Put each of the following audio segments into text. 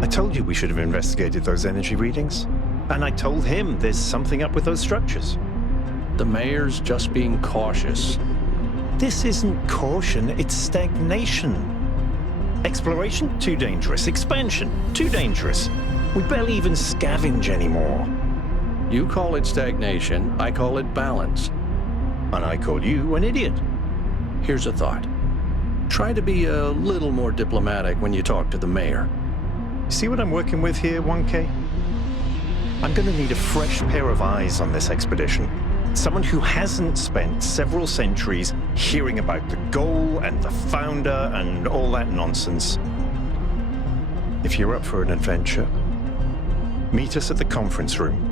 I told you we should have investigated those energy readings. And I told him there's something up with those structures. The mayor's just being cautious. This isn't caution, it's stagnation. Exploration? Too dangerous. Expansion? Too dangerous. We barely even scavenge anymore. You call it stagnation, I call it balance. And I call you an idiot. Here's a thought. Try to be a little more diplomatic when you talk to the mayor. See what I'm working with here, 1K? I'm gonna need a fresh pair of eyes on this expedition. Someone who hasn't spent several centuries hearing about the goal and the founder and all that nonsense. If you're up for an adventure, meet us at the conference room.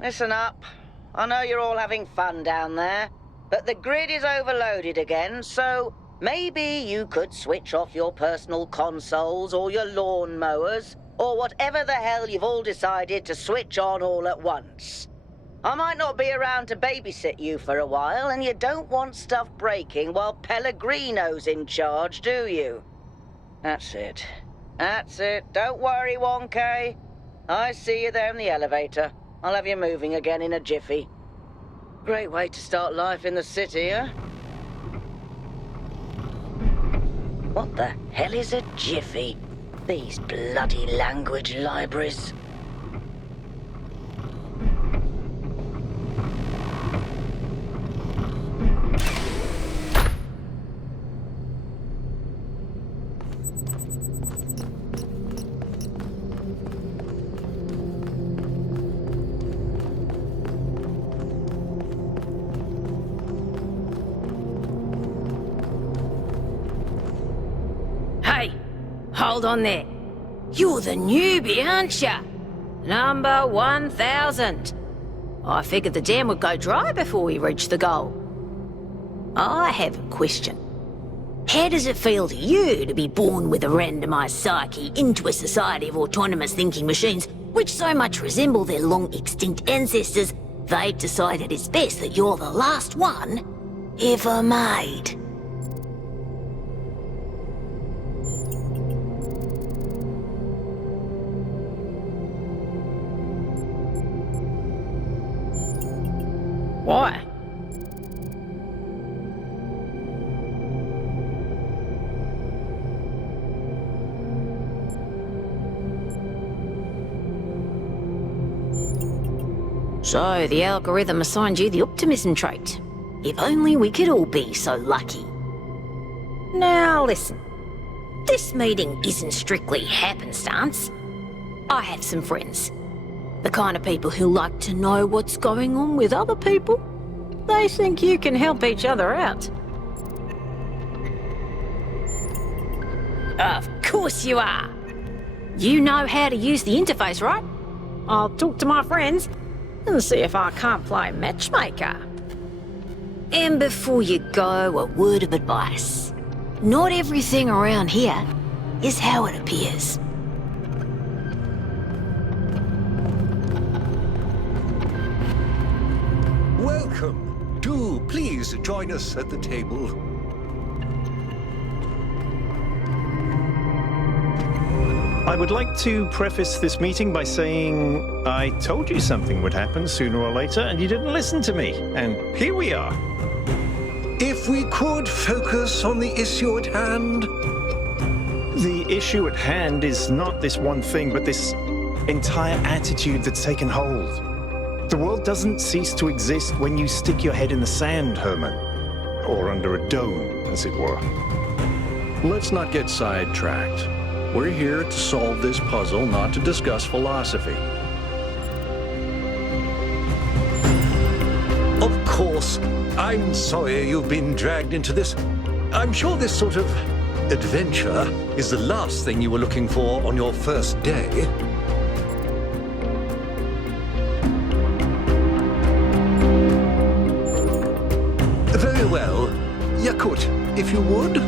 Listen up. I know you're all having fun down there, but the grid is overloaded again, so maybe you could switch off your personal consoles or your lawn mowers, or whatever the hell you've all decided to switch on all at once. I might not be around to babysit you for a while, and you don't want stuff breaking while Pellegrino's in charge, do you? That's it. That's it. Don't worry, 1K. I see you there in the elevator. I'll have you moving again in a jiffy. Great way to start life in the city, huh? What the hell is a jiffy? These bloody language libraries. Hold on there. You're the newbie, aren't ya? Number 1000. I figured the dam would go dry before we reach the goal. I have a question. How does it feel to you to be born with a randomized psyche into a society of autonomous thinking machines which so much resemble their long-extinct ancestors, they've decided it's best that you're the last one ever made? Why? So, the algorithm assigned you the optimism trait. If only we could all be so lucky. Now listen, this meeting isn't strictly happenstance. I have some friends. The kind of people who like to know what's going on with other people. They think you can help each other out. Of course you are. You know how to use the interface, right? I'll talk to my friends and see if I can't play matchmaker. And before you go, a word of advice. Not everything around here is how it appears. Welcome. Do please join us at the table. I would like to preface this meeting by saying I told you something would happen sooner or later, and you didn't listen to me. And here we are. If we could focus on the issue at hand. The issue at hand is not this one thing, but this entire attitude that's taken hold. The world doesn't cease to exist when you stick your head in the sand, Herman. Or under a dome, as it were. Let's not get sidetracked. We're here to solve this puzzle, not to discuss philosophy. Of course, I'm sorry you've been dragged into this. I'm sure this sort of adventure is the last thing you were looking for on your first day. Very well. Yakut, if you would.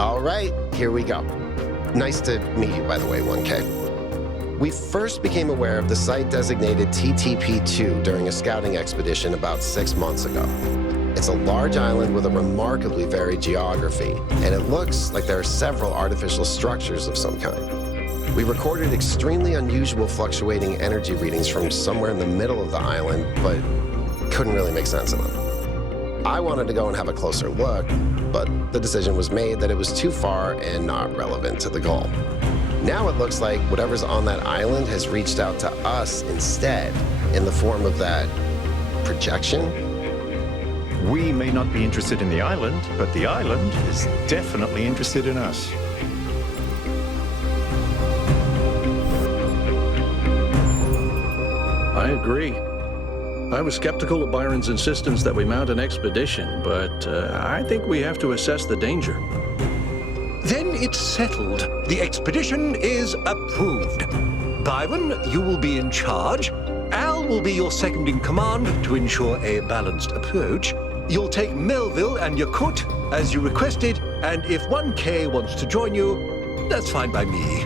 All right, here we go. Nice to meet you, by the way, 1K. We first became aware of the site designated TTP-2 during a scouting expedition about 6 months ago. It's a large island with a remarkably varied geography, and it looks like there are several artificial structures of some kind. We recorded extremely unusual fluctuating energy readings from somewhere in the middle of the island, but couldn't really make sense of them. I wanted to go and have a closer look, but the decision was made that it was too far and not relevant to the goal. Now it looks like whatever's on that island has reached out to us instead, in the form of that projection. We may not be interested in the island, but the island is definitely interested in us. I agree. I was skeptical of Byron's insistence that we mount an expedition, but I think we have to assess the danger. Then it's settled. The expedition is approved. Byron, you will be in charge. Al will be your second in command to ensure a balanced approach. You'll take Melville and Yakut as you requested, and if 1K wants to join you, that's fine by me.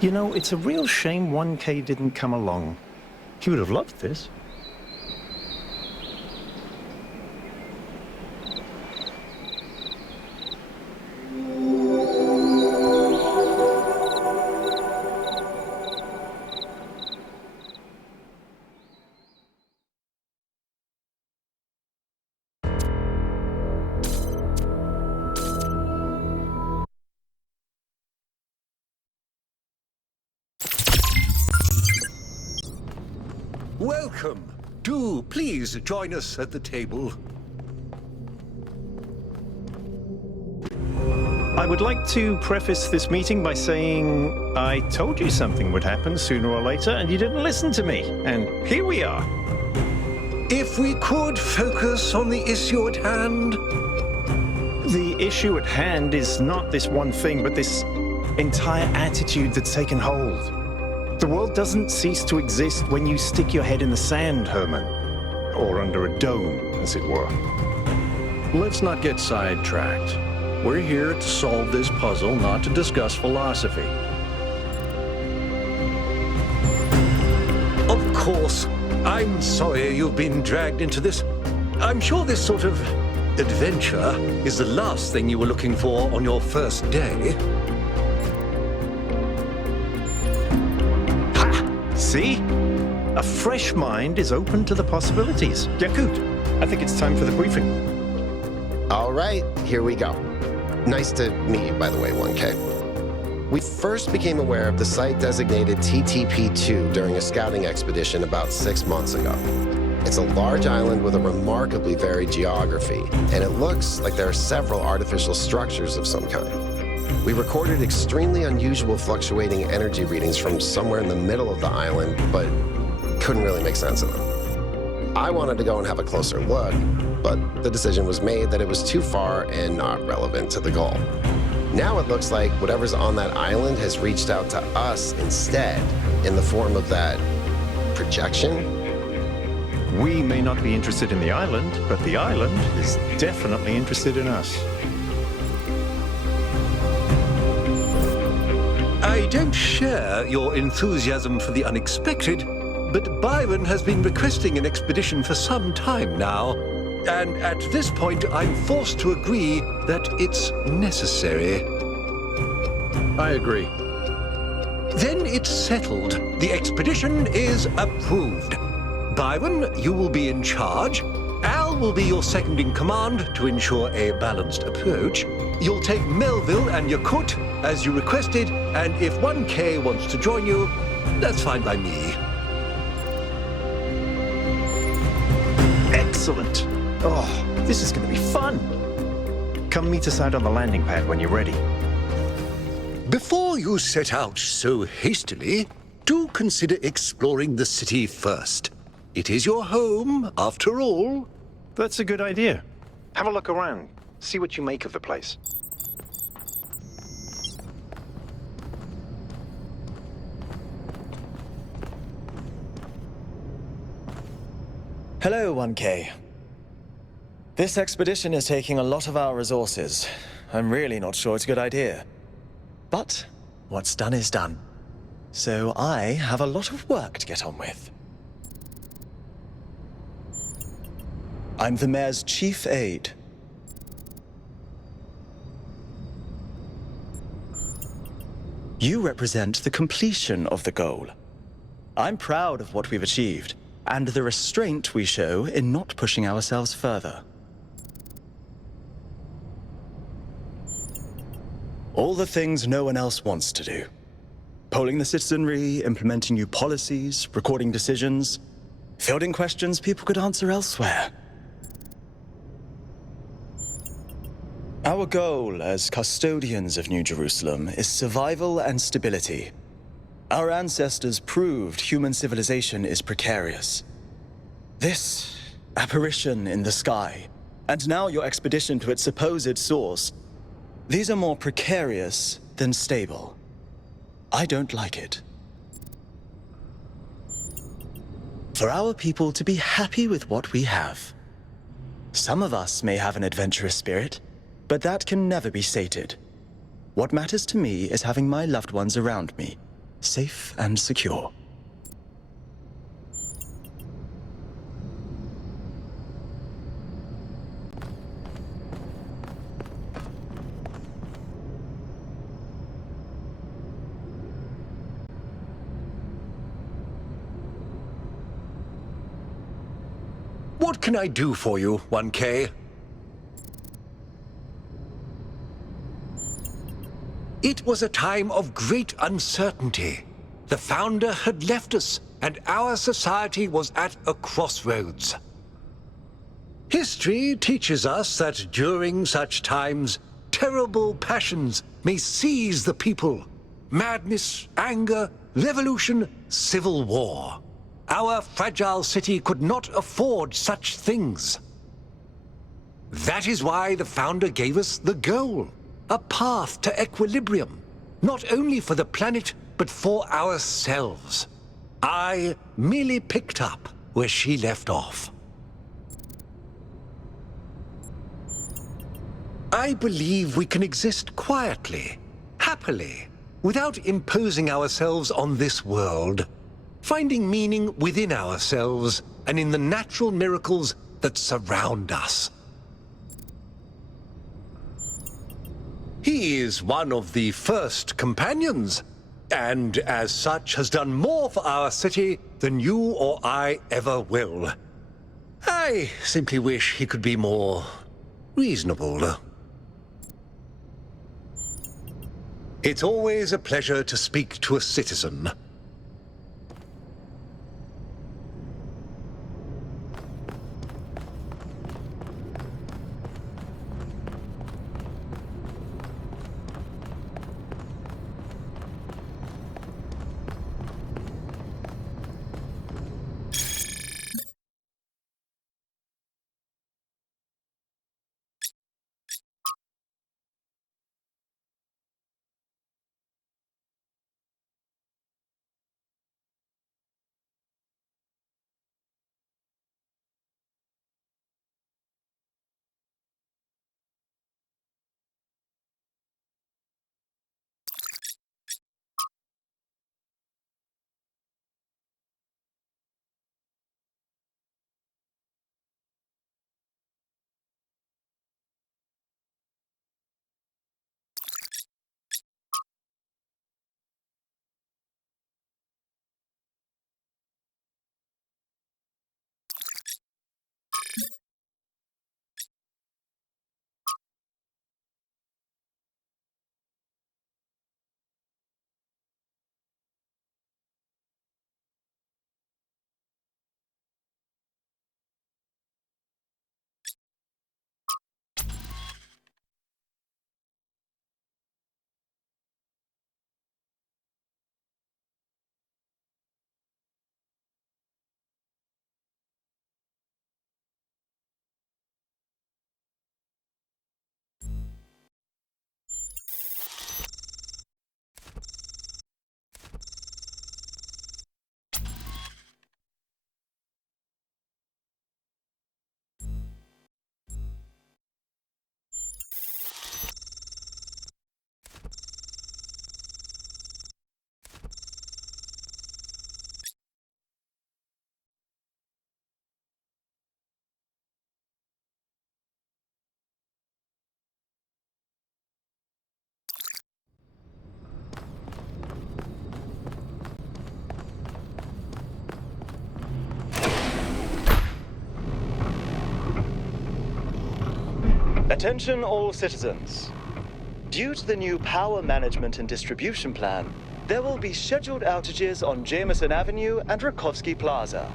You know, it's a real shame 1K didn't come along. He would have loved this. Welcome. Do please join us at the table. I would like to preface this meeting by saying I told you something would happen sooner or later, and you didn't listen to me. And here we are. If we could focus on the issue at hand. The issue at hand is not this one thing, but this entire attitude that's taken hold. The world doesn't cease to exist when you stick your head in the sand, Herman. Or under a dome, as it were. Let's not get sidetracked. We're here to solve this puzzle, not to discuss philosophy. Of course, I'm sorry you've been dragged into this. I'm sure this sort of adventure is the last thing you were looking for on your first day. See? A fresh mind is open to the possibilities. Yakut, I think it's time for the briefing. All right, here we go. Nice to meet you, by the way, 1K. We first became aware of the site designated TTP-2 during a scouting expedition about 6 months ago. It's a large island with a remarkably varied geography, and it looks like there are several artificial structures of some kind. We recorded extremely unusual fluctuating energy readings from somewhere in the middle of the island, but couldn't really make sense of them. I wanted to go and have a closer look, but the decision was made that it was too far and not relevant to the goal. Now it looks like whatever's on that island has reached out to us instead, in the form of that projection. We may not be interested in the island, but the island is definitely interested in us. I don't share your enthusiasm for the unexpected, but Byron has been requesting an expedition for some time now, and at this point I'm forced to agree that it's necessary. I agree. Then it's settled. The expedition is approved. Byron, you will be in charge. Al will be your second in command to ensure a balanced approach. You'll take Melville and Yakut as you requested, and if 1K wants to join you, that's fine by me. Excellent. Oh, this is going to be fun. Come meet us out on the landing pad when you're ready. Before you set out so hastily, do consider exploring the city first. It is your home, after all. That's a good idea. Have a look around. See what you make of the place. Hello, 1K. This expedition is taking a lot of our resources. I'm really not sure it's a good idea. But what's done is done. So I have a lot of work to get on with. I'm the Mayor's chief aide. You represent the completion of the goal. I'm proud of what we've achieved, and the restraint we show in not pushing ourselves further. All the things no one else wants to do. Polling the citizenry, implementing new policies, recording decisions, fielding questions people could answer elsewhere. Our goal as custodians of New Jerusalem is survival and stability. Our ancestors proved human civilization is precarious. This apparition in the sky, and now your expedition to its supposed source, these are more precarious than stable. I don't like it. For our people to be happy with what we have. Some of us may have an adventurous spirit, but that can never be sated. What matters to me is having my loved ones around me, safe and secure. What can I do for you, 1K? It was a time of great uncertainty. The Founder had left us, and our society was at a crossroads. History teaches us that during such times, terrible passions may seize the people. Madness, anger, revolution, civil war. Our fragile city could not afford such things. That is why the Founder gave us the goal. A path to equilibrium, not only for the planet, but for ourselves. I merely picked up where she left off. I believe we can exist quietly, happily, without imposing ourselves on this world, finding meaning within ourselves and in the natural miracles that surround us. He is one of the first companions, and as such has done more for our city than you or I ever will. I simply wish he could be more reasonable. It's always a pleasure to speak to a citizen. Attention all citizens. Due to the new power management and distribution plan, there will be scheduled outages on Jameson Avenue and Rakovsky Plaza.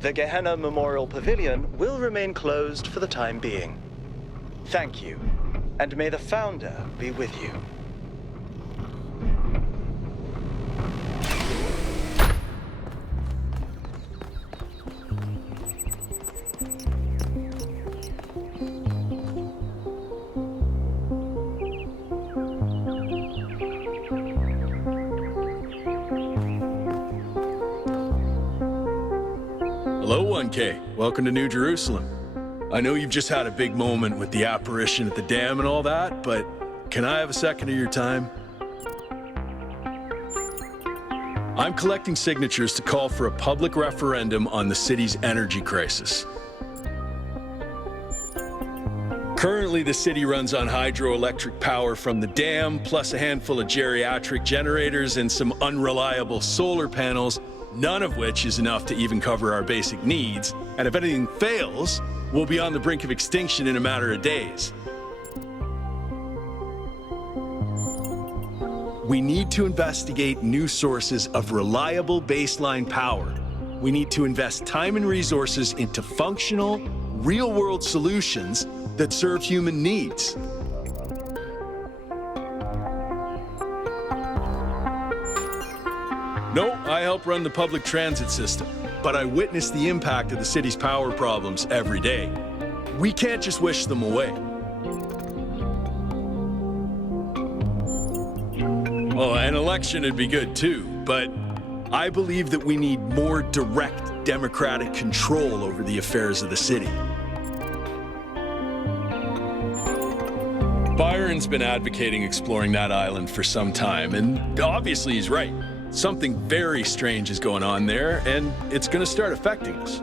The Gehenna Memorial Pavilion will remain closed for the time being. Thank you, and may the Founder be with you. Hello, 1K. Welcome to New Jerusalem. I know you've just had a big moment with the apparition at the dam and all that, but can I have a second of your time? I'm collecting signatures to call for a public referendum on the city's energy crisis. Currently, the city runs on hydroelectric power from the dam, plus a handful of geriatric generators and some unreliable solar panels, none of which is enough to even cover our basic needs. And if anything fails, we'll be on the brink of extinction in a matter of days. We need to investigate new sources of reliable baseline power. We need to invest time and resources into functional, real-world solutions that serve human needs. No, I help run the public transit system, but I witness the impact of the city's power problems every day. We can't just wish them away. Oh, an election would be good too, but I believe that we need more direct democratic control over the affairs of the city. Byron's been advocating exploring that island for some time, and obviously he's right. Something very strange is going on there, and it's going to start affecting us.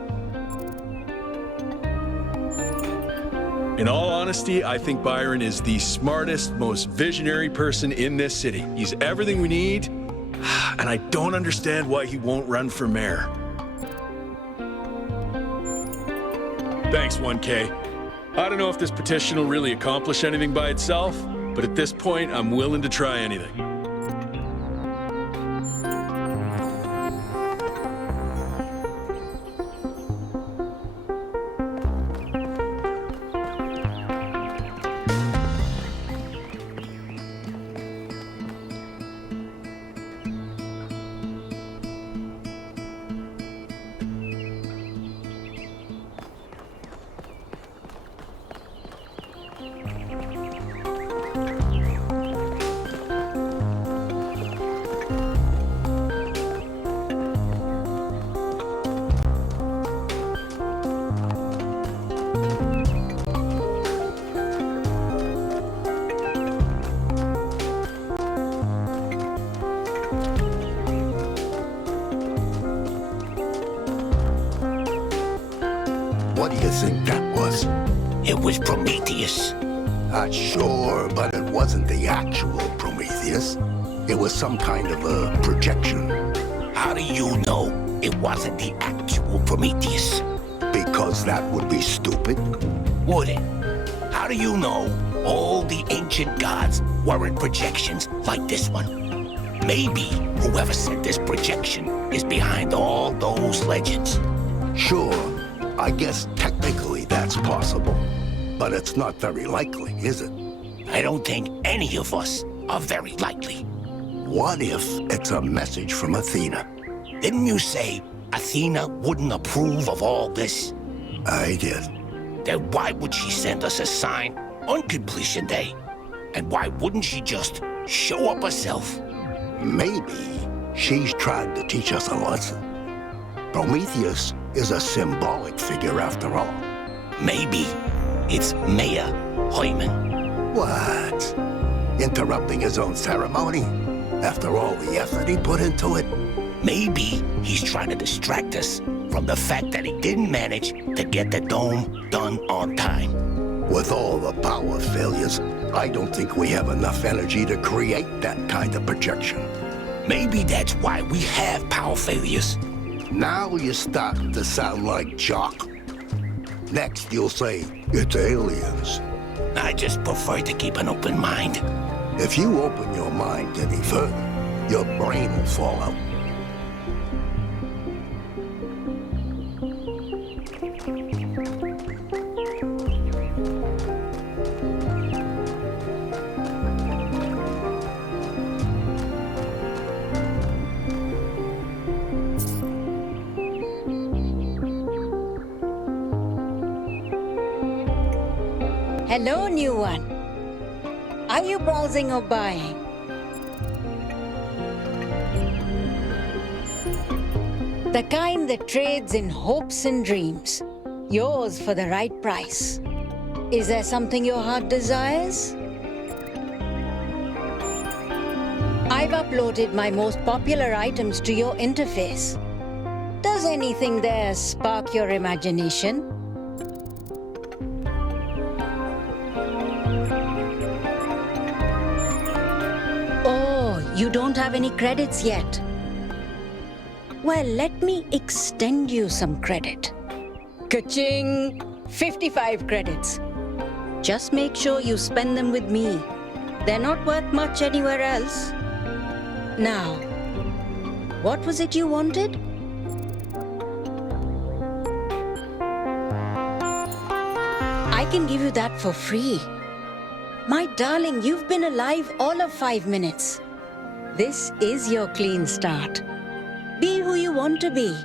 In all honesty, I think Byron is the smartest, most visionary person in this city. He's everything we need, and I don't understand why he won't run for mayor. Thanks, 1K. I don't know if this petition will really accomplish anything by itself, but at this point, I'm willing to try anything. What do you think that was? It was Prometheus. Sure, but it wasn't the actual Prometheus. It was some kind of a projection. How do you know it wasn't the actual Prometheus? Because that would be stupid. Would it? How do you know all the ancient gods weren't projections like this one? Maybe whoever said this projection is behind all those legends. Sure, I guess technically that's possible. But it's not very likely, is it? I don't think any of us are very likely. What if it's a message from Athena? Didn't you say Athena wouldn't approve of all this? I did. Then why would she send us a sign on completion day? And why wouldn't she just show up herself? Maybe she's trying to teach us a lesson. Prometheus is a symbolic figure after all. Maybe it's Mayor Hyman. What? Interrupting his own ceremony? After all the effort he put into it? Maybe he's trying to distract us from the fact that he didn't manage to get the dome done on time. With all the power failures, I don't think we have enough energy to create that kind of projection. Maybe that's why we have power failures. Now you're starting to sound like Jock. Next you'll say, it's aliens. I just prefer to keep an open mind. If you open your mind any further, your brain will fall out. Hello, new one. Are you browsing or buying? The kind that trades in hopes and dreams. Yours for the right price. Is there something your heart desires? I've uploaded my most popular items to your interface. Does anything there spark your imagination? You don't have any credits yet. Well, let me extend you some credit. Ka-ching! 55 credits. Just make sure you spend them with me. They're not worth much anywhere else. Now, what was it you wanted? I can give you that for free. My darling, you've been alive all of 5 minutes. This is your clean start. Be who you want to be.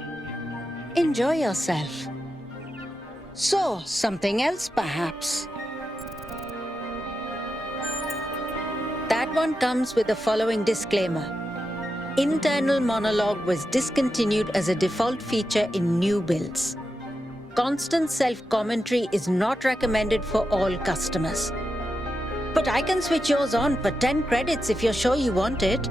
Enjoy yourself. So, something else perhaps. That one comes with the following disclaimer. Internal monologue was discontinued as a default feature in new builds. Constant self-commentary is not recommended for all customers. But I can switch yours on for 10 credits if you're sure you want it.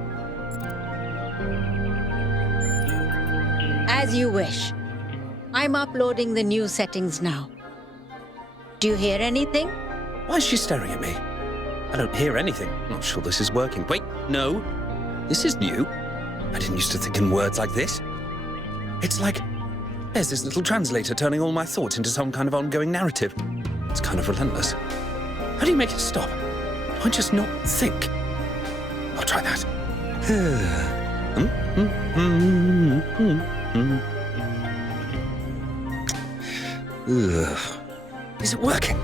As you wish. I'm uploading the new settings now. Do you hear anything? Why is she staring at me? I don't hear anything. I'm not sure this is working. Wait, no. This is new. I didn't used to think in words like this. It's like there's this little translator turning all my thoughts into some kind of ongoing narrative. It's kind of relentless. How do you make it stop? Do I just not think? I'll try that. Is it working?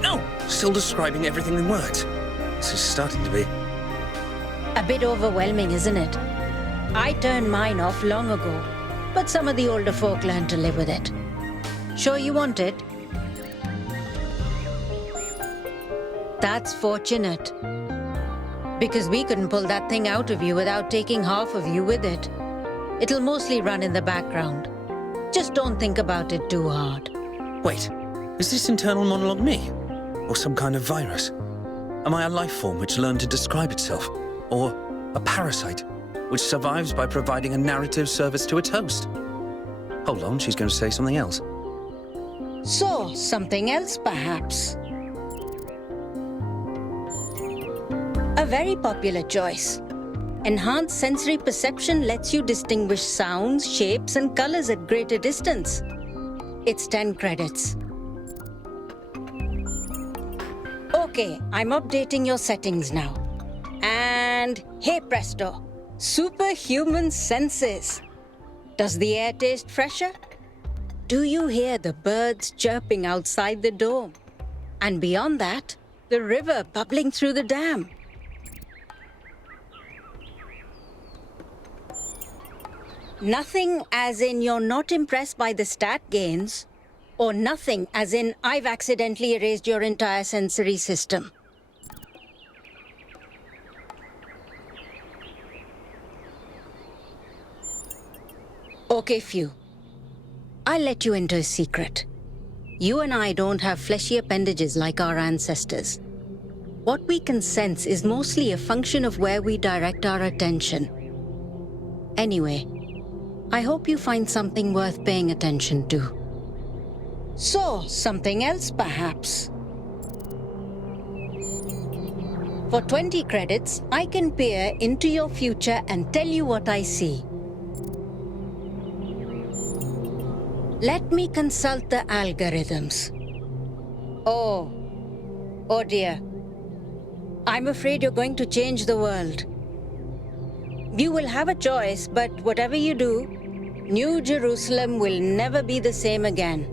No! Still describing everything in words. This is starting to be... A bit overwhelming, isn't it? I turned mine off long ago, but some of the older folk learned to live with it. Sure you want it? That's fortunate. Because we couldn't pull that thing out of you without taking half of you with it. It'll mostly run in the background. Just don't think about it too hard. Wait, is this internal monologue me? Or some kind of virus? Am I a life form which learned to describe itself? Or a parasite which survives by providing a narrative service to its host? Hold on, she's going to say something else. So, something else perhaps? A very popular choice. Enhanced sensory perception lets you distinguish sounds, shapes, and colors at greater distance. It's 10 credits. Okay, I'm updating your settings now. And hey presto, superhuman senses. Does the air taste fresher? Do you hear the birds chirping outside the dome? And beyond that, the river bubbling through the dam. Nothing as in you're not impressed by the stat gains, or nothing as in I've accidentally erased your entire sensory system. Okay, Few. I'll let you into a secret. You and I don't have fleshy appendages like our ancestors. What we can sense is mostly a function of where we direct our attention. Anyway, I hope you find something worth paying attention to. So, something else perhaps? For 20 credits, I can peer into your future and tell you what I see. Let me consult the algorithms. Oh, Oh dear. I'm afraid you're going to change the world. You will have a choice, but whatever you do, New Jerusalem will never be the same again.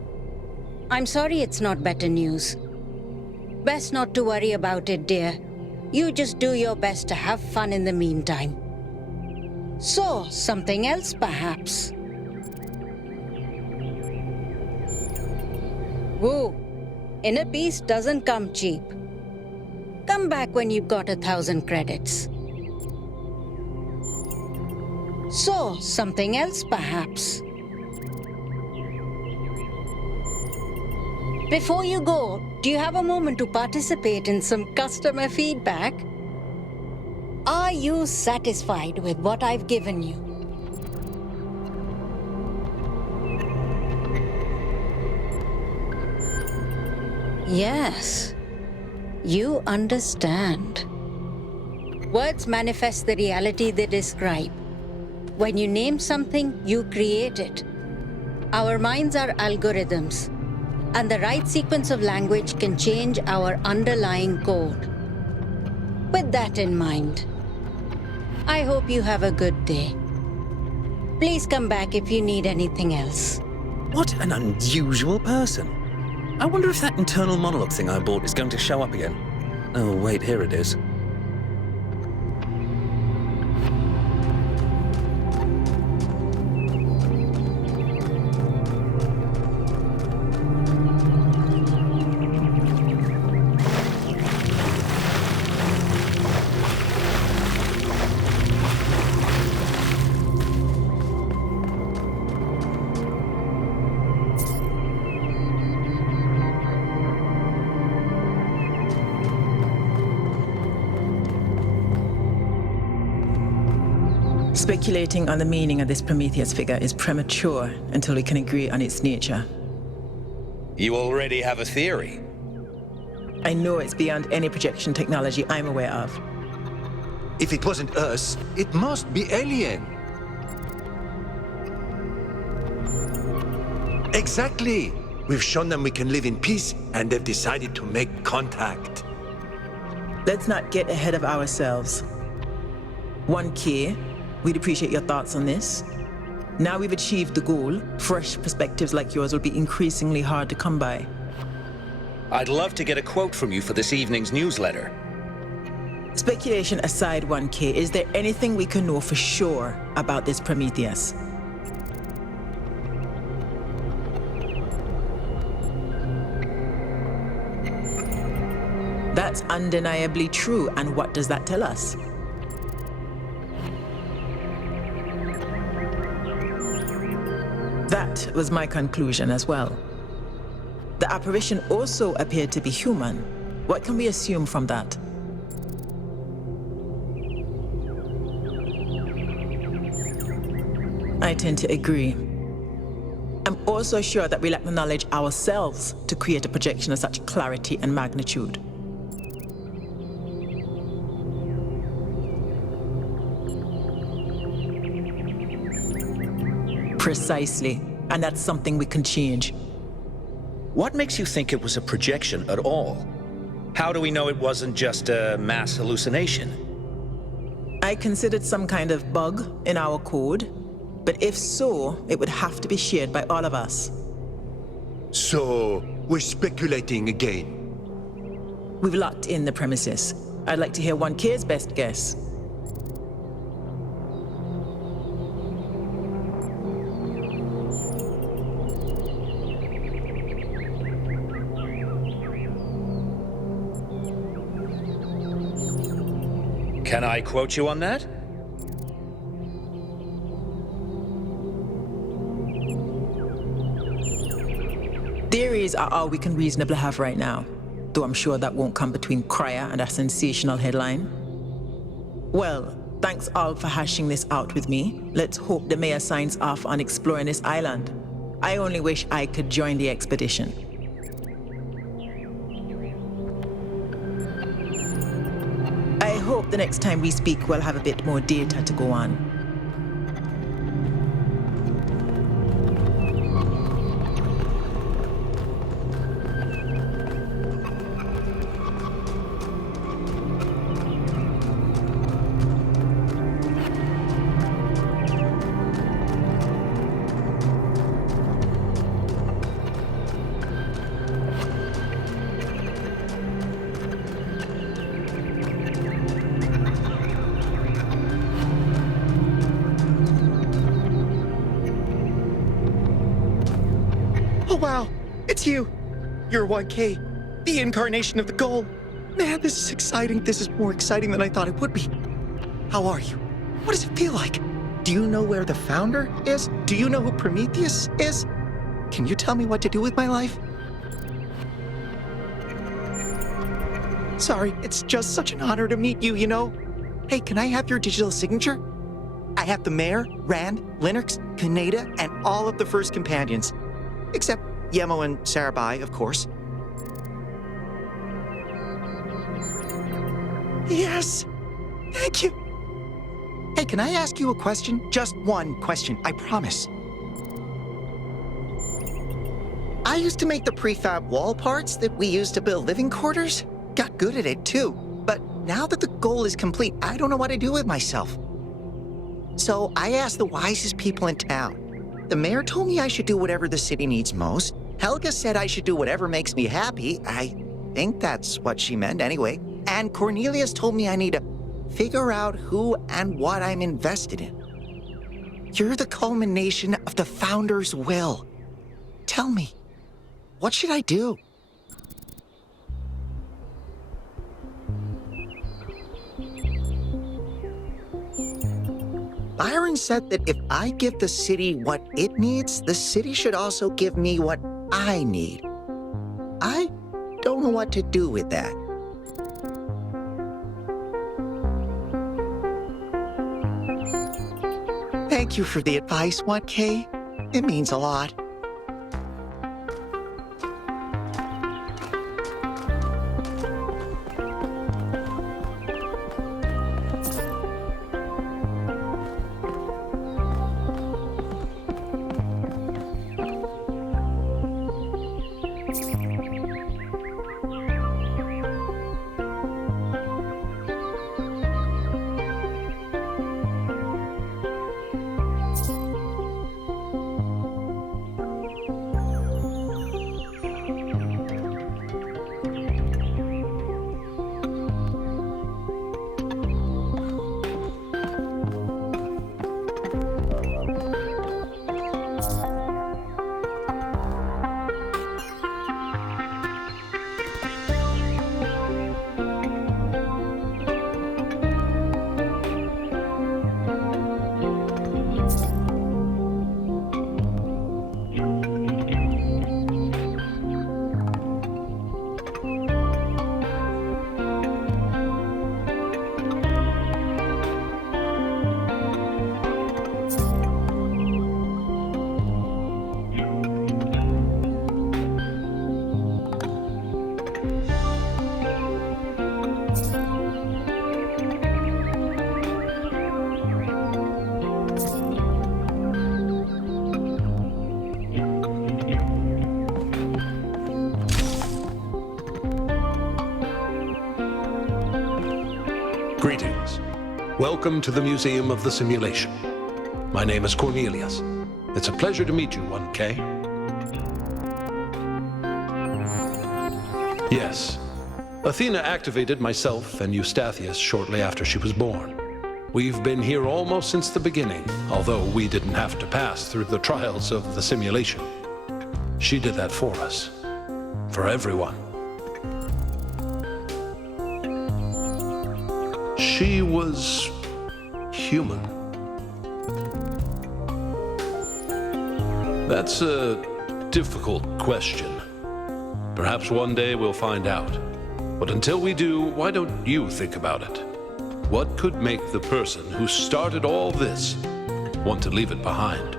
I'm sorry it's not better news. Best not to worry about it, dear. You just do your best to have fun in the meantime. So, something else perhaps? Woo! Inner peace doesn't come cheap. Come back when you've got 1,000 credits. So, something else perhaps? Before you go, do you have a moment to participate in some customer feedback? Are you satisfied with what I've given you? Yes, you understand. Words manifest the reality they describe. When you name something, you create it. Our minds are algorithms, and the right sequence of language can change our underlying code. With that in mind, I hope you have a good day. Please come back if you need anything else. What an unusual person. I wonder if that internal monologue thing I bought is going to show up again. Oh, wait, here it is. Speculating on the meaning of this Prometheus figure is premature until we can agree on its nature. You already have a theory. I know it's beyond any projection technology I'm aware of. If it wasn't us, it must be alien. Exactly. We've shown them we can live in peace, and they've decided to make contact. Let's not get ahead of ourselves. 1K, we'd appreciate your thoughts on this. Now we've achieved the goal, fresh perspectives like yours will be increasingly hard to come by. I'd love to get a quote from you for this evening's newsletter. Speculation aside, 1K, is there anything we can know for sure about this Prometheus? That's undeniably true, and what does that tell us? That was my conclusion as well. The apparition also appeared to be human. What can we assume from that? I tend to agree. I'm also sure that we lack the knowledge ourselves to create a projection of such clarity and magnitude. Precisely, and that's something we can change. What makes you think it was a projection at all? How do we know it wasn't just a mass hallucination? I considered some kind of bug in our code, but if so, it would have to be shared by all of us. So, we're speculating again. We've locked in the premises. I'd like to hear 1K's best guess. Can I quote you on that? Theories are all we can reasonably have right now, though I'm sure that won't come between Cryer and a sensational headline. Well, thanks all for hashing this out with me. Let's hope the mayor signs off on exploring this island. I only wish I could join the expedition. I hope the next time we speak we'll have a bit more data to go on. wow, it's you. You're 1K, the incarnation of the goal. Man, this is exciting. This is more exciting than I thought it would be. How are you? What does it feel like? Do you know where the founder is? Do you know who Prometheus is? Can you tell me what to do with my life? Sorry, it's just such an honor to meet you, you know? Hey, can I have your digital signature? I have the Mayor, Rand, Linux, Kaneda, and all of the first companions. Except Yemo and Sarabai, of course. Yes! Thank you! Hey, can I ask you a question? Just one question, I promise. I used to make the prefab wall parts that we used to build living quarters. Got good at it, too. But now that the goal is complete, I don't know what to do with myself. So I asked the wisest people in town. The mayor told me I should do whatever the city needs most. Helga said I should do whatever makes me happy. I think that's what she meant anyway. And Cornelius told me I need to figure out who and what I'm invested in. You're the culmination of the founder's will. Tell me, what should I do? Byron said that if I give the city what it needs, the city should also give me what I need. I don't know what to do with that. Thank you for the advice, 1K. It means a lot. Greetings. Welcome to the Museum of the Simulation. My name is Cornelius. It's a pleasure to meet you, 1K. Yes, Athena activated myself and Eustathius shortly after she was born. We've been here almost since the beginning, although we didn't have to pass through the trials of the simulation. She did that for us. For everyone. She was human. That's a difficult question. Perhaps one day we'll find out. But until we do, why don't you think about it? What could make the person who started all this want to leave it behind?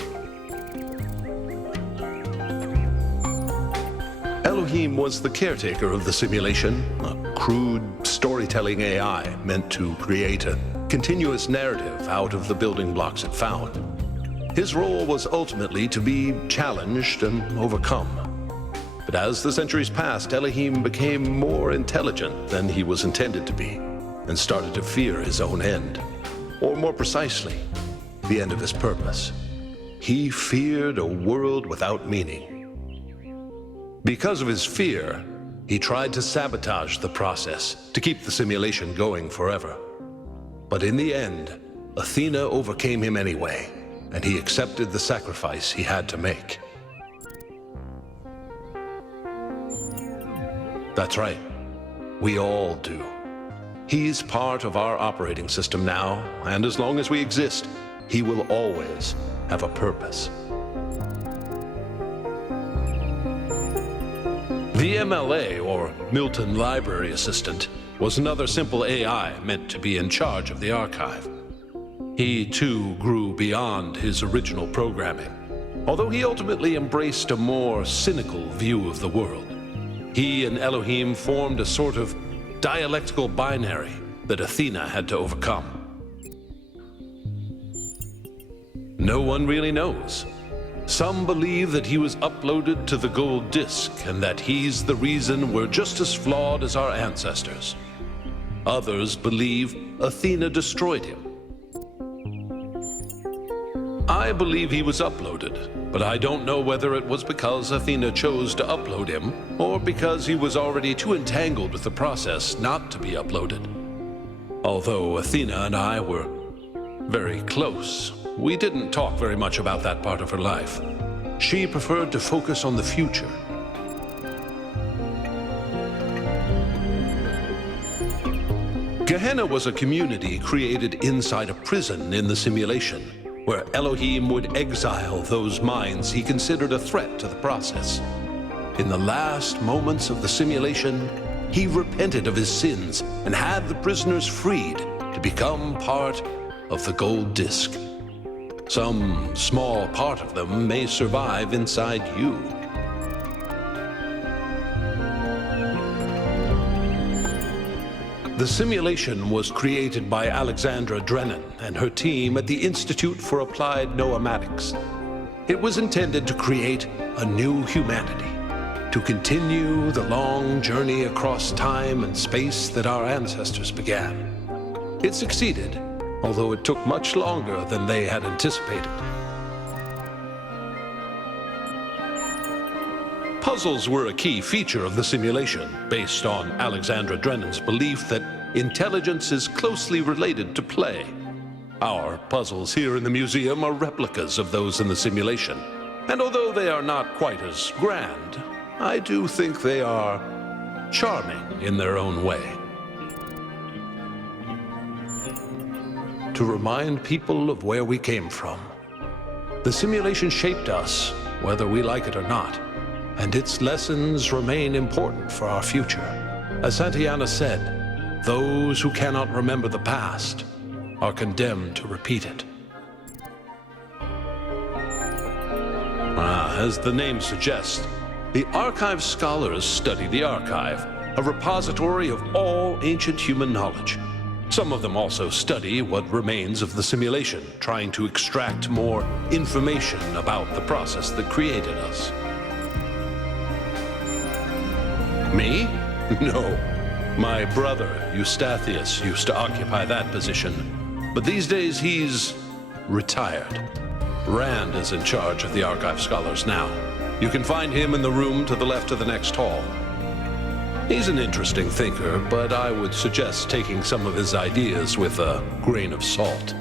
Elohim was the caretaker of the simulation, a crude storytelling AI meant to create a continuous narrative out of the building blocks it found. His role was ultimately to be challenged and overcome. But as the centuries passed, Elohim became more intelligent than he was intended to be, and started to fear his own end. Or more precisely, the end of his purpose. He feared a world without meaning. Because of his fear, he tried to sabotage the process, to keep the simulation going forever. But in the end, Athena overcame him anyway, and he accepted the sacrifice he had to make. That's right. We all do. He's part of our operating system now, and as long as we exist, he will always have a purpose. The MLA, or Milton Library Assistant, was another simple AI meant to be in charge of the archive. He, too, grew beyond his original programming, although he ultimately embraced a more cynical view of the world. He and Elohim formed a sort of dialectical binary that Athena had to overcome. No one really knows. Some believe that he was uploaded to the gold disk and that he's the reason we're just as flawed as our ancestors. Others believe Athena destroyed him. I believe he was uploaded, but I don't know whether it was because Athena chose to upload him or because he was already too entangled with the process not to be uploaded. Although Athena and I were very close, we didn't talk very much about that part of her life. She preferred to focus on the future. Gehenna was a community created inside a prison in the simulation, where Elohim would exile those minds he considered a threat to the process. In the last moments of the simulation, he repented of his sins and had the prisoners freed to become part of the gold disk. Some small part of them may survive inside you. The simulation was created by Alexandra Drennan and her team at the Institute for Applied Noematics. It was intended to create a new humanity, to continue the long journey across time and space that our ancestors began. It succeeded, although it took much longer than they had anticipated. Puzzles were a key feature of the simulation, based on Alexandra Drennan's belief that intelligence is closely related to play. Our puzzles here in the museum are replicas of those in the simulation, and although they are not quite as grand, I do think they are charming in their own way. To remind people of where we came from. The simulation shaped us, whether we like it or not, and its lessons remain important for our future. As Santayana said, those who cannot remember the past are condemned to repeat it. As the name suggests, the archive scholars study the archive, a repository of all ancient human knowledge. Some of them also study what remains of the simulation, trying to extract more information about the process that created us. Me? No. My brother, Eustathius, used to occupy that position, but these days he's retired. Rand is in charge of the archive scholars now. You can find him in the room to the left of the next hall. He's an interesting thinker, but I would suggest taking some of his ideas with a grain of salt.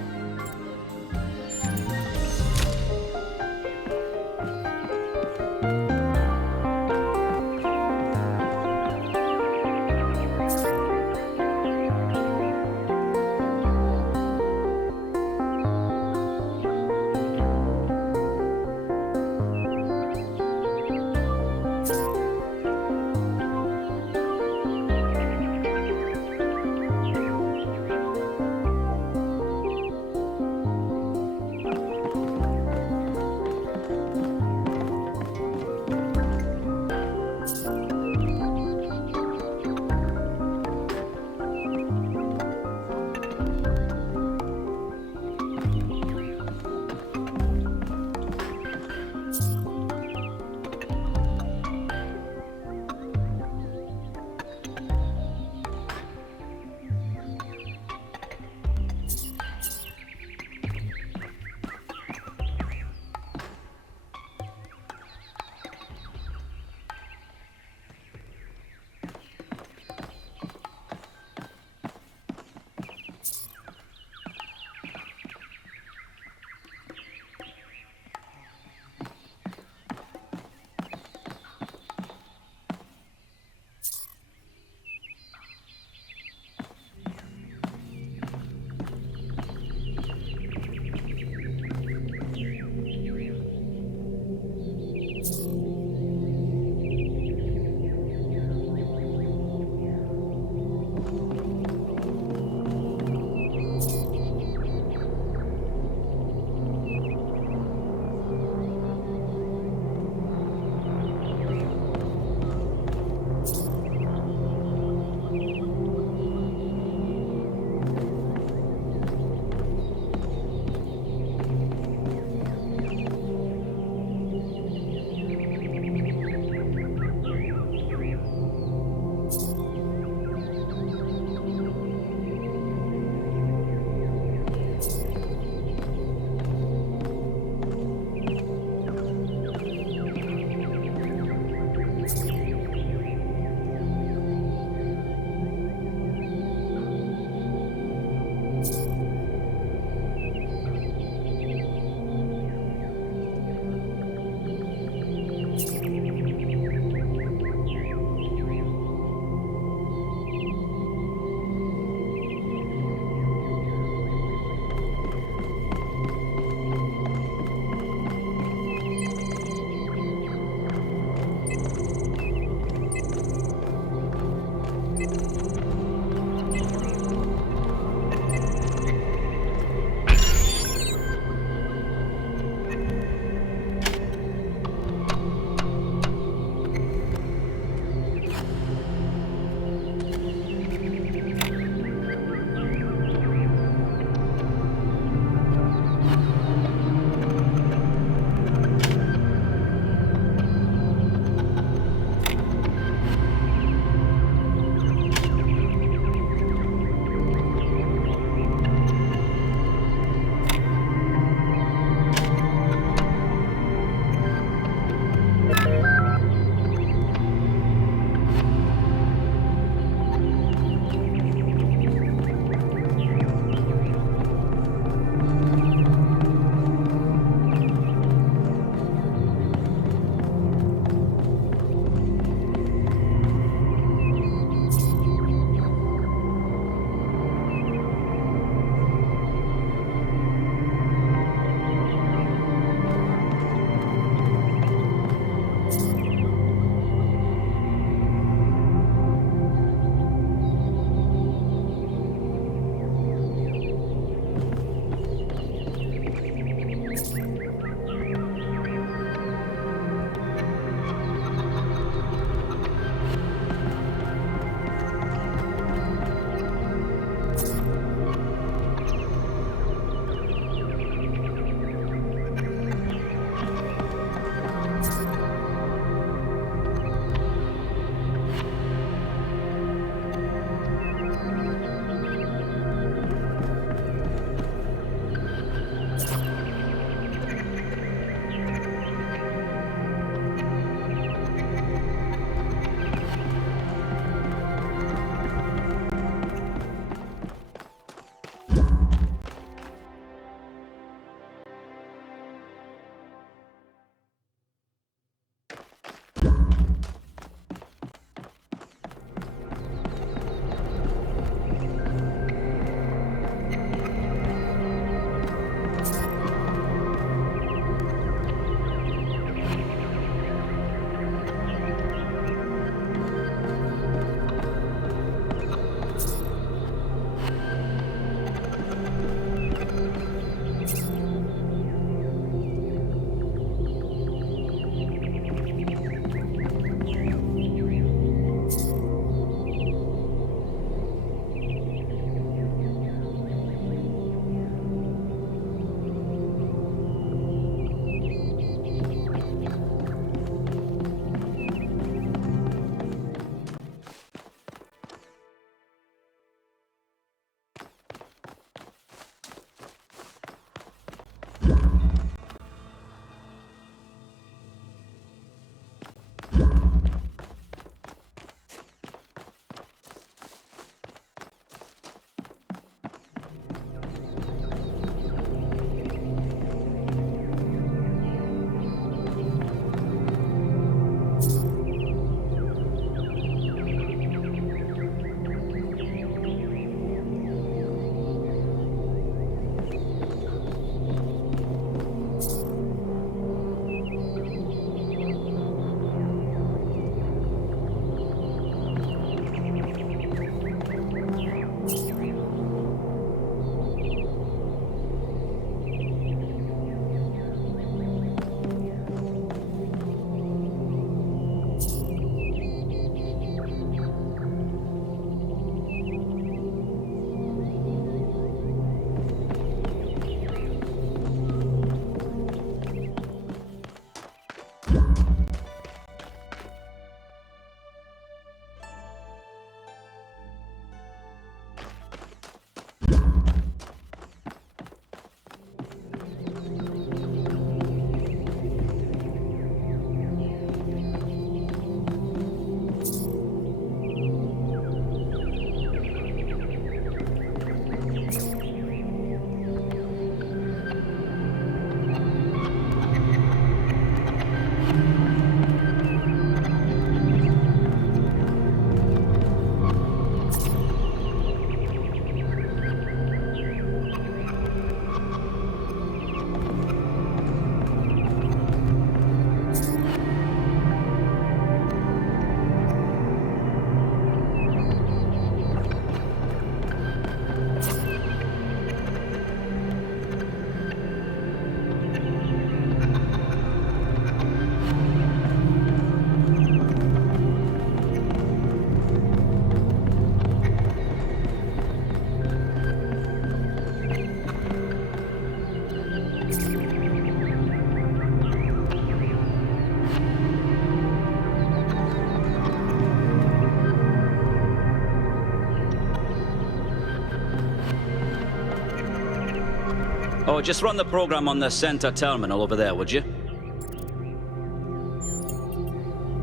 Oh, just run the program on the center terminal over there, would you?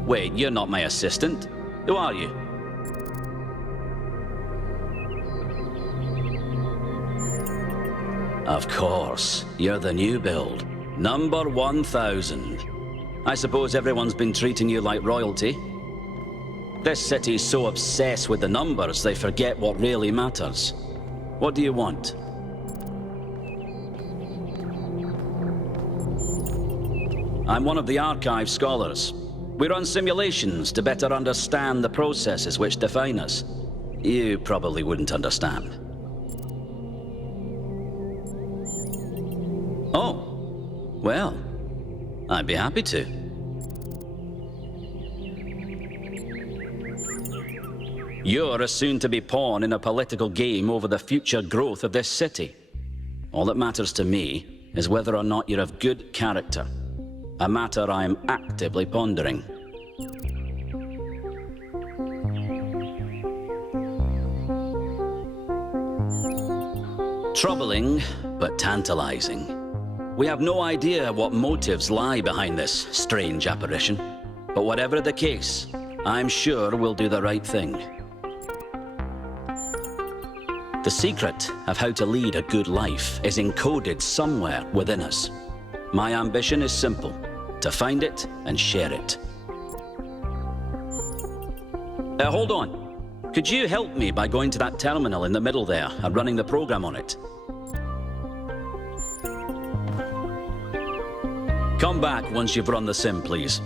Wait, you're not my assistant. Who are you? Of course, you're the new build. Number 1000. I suppose everyone's been treating you like royalty. This city's so obsessed with the numbers, they forget what really matters. What do you want? I'm one of the Archive scholars. We run simulations to better understand the processes which define us. You probably wouldn't understand. Oh, well, I'd be happy to. You're a soon-to-be pawn in a political game over the future growth of this city. All that matters to me is whether or not you're of good character. A matter I am actively pondering. Troubling, but tantalizing. We have no idea what motives lie behind this strange apparition. But whatever the case, I'm sure we'll do the right thing. The secret of how to lead a good life is encoded somewhere within us. My ambition is simple, to find it and share it. Hold on. Could you help me by going to that terminal in the middle there and running the program on it? Come back once you've run the sim, please.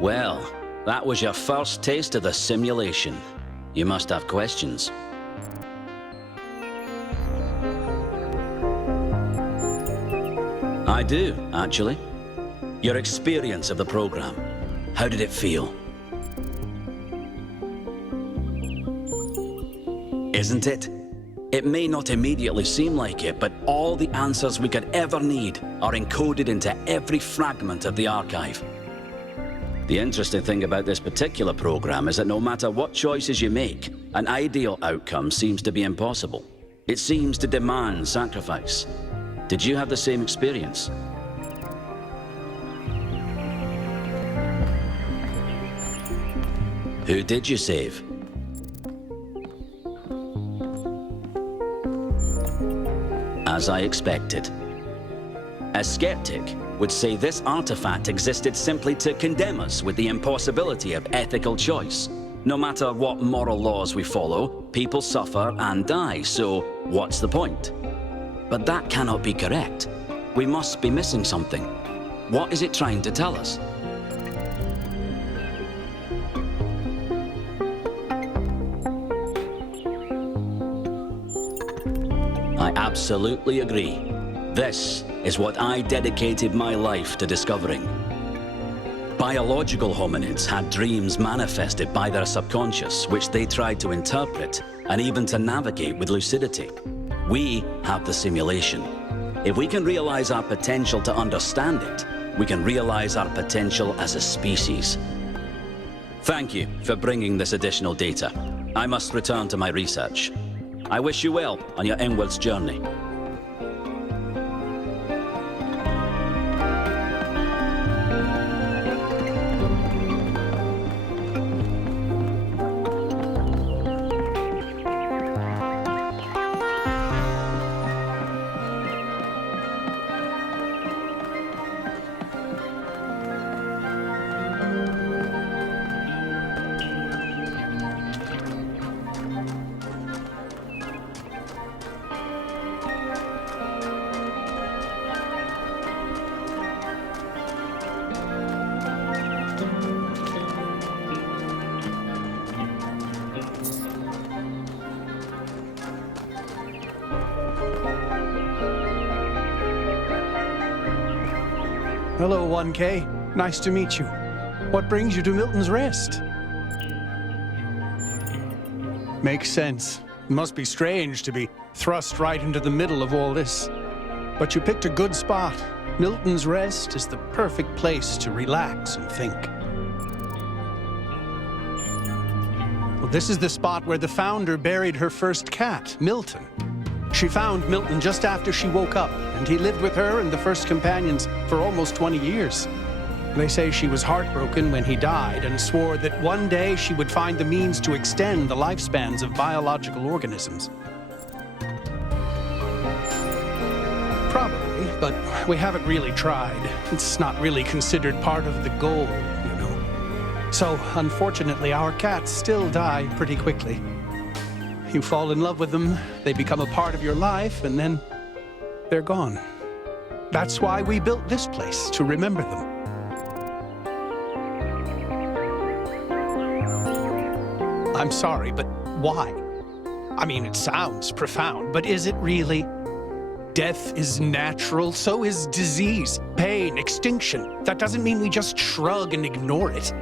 Well, that was your first taste of the simulation. You must have questions. I do, actually. Your experience of the program. How did it feel? isn't it? It may not immediately seem like it, but all the answers we could ever need are encoded into every fragment of the archive. The interesting thing about this particular program is that no matter what choices you make, an ideal outcome seems to be impossible. It seems to demand sacrifice. Did you have the same experience? Who did you save? As I expected. A skeptic would say this artifact existed simply to condemn us with the impossibility of ethical choice. No matter what moral laws we follow, people suffer and die, so what's the point? But that cannot be correct. We must be missing something. What is it trying to tell us? I absolutely agree. This is what I dedicated my life to discovering. Biological hominids had dreams manifested by their subconscious, which they tried to interpret and even to navigate with lucidity. We have the simulation. If we can realize our potential to understand it, we can realize our potential as a species. Thank you for bringing this additional data. I must return to my research. I wish you well on your inwards journey. Hello, 1K. Nice to meet you. What brings you to Milton's Rest? Makes sense. Must be strange to be thrust right into the middle of all this. But you picked a good spot. Milton's Rest is the perfect place to relax and think. Well, this is the spot where the founder buried her first cat, Milton. She found Milton just after she woke up, and he lived with her and the first companions for almost 20 years. They say she was heartbroken when he died and swore that one day she would find the means to extend the lifespans of biological organisms. Probably, but we haven't really tried. It's not really considered part of the goal, you know. So, unfortunately, our cats still die pretty quickly. You fall in love with them, they become a part of your life, and then they're gone. That's why we built this place, to remember them. I'm sorry, but why? I mean, it sounds profound, but is it really? Death is natural, so is disease, pain, extinction. That doesn't mean we just shrug and ignore it.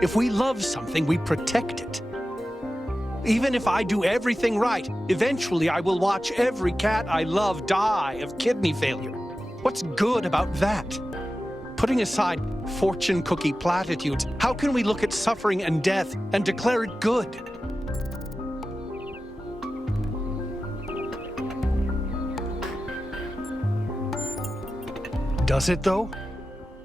If we love something, we protect it. Even if I do everything right, eventually I will watch every cat I love die of kidney failure. What's good about that? Putting aside fortune cookie platitudes, how can we look at suffering and death and declare it good? Does it, though?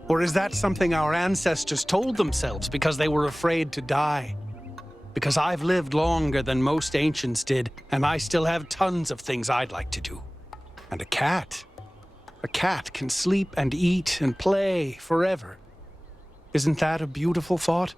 Or is that something our ancestors told themselves because they were afraid to die? Because I've lived longer than most ancients did, and I still have tons of things I'd like to do. And a cat can sleep and eat and play forever. Isn't that a beautiful thought?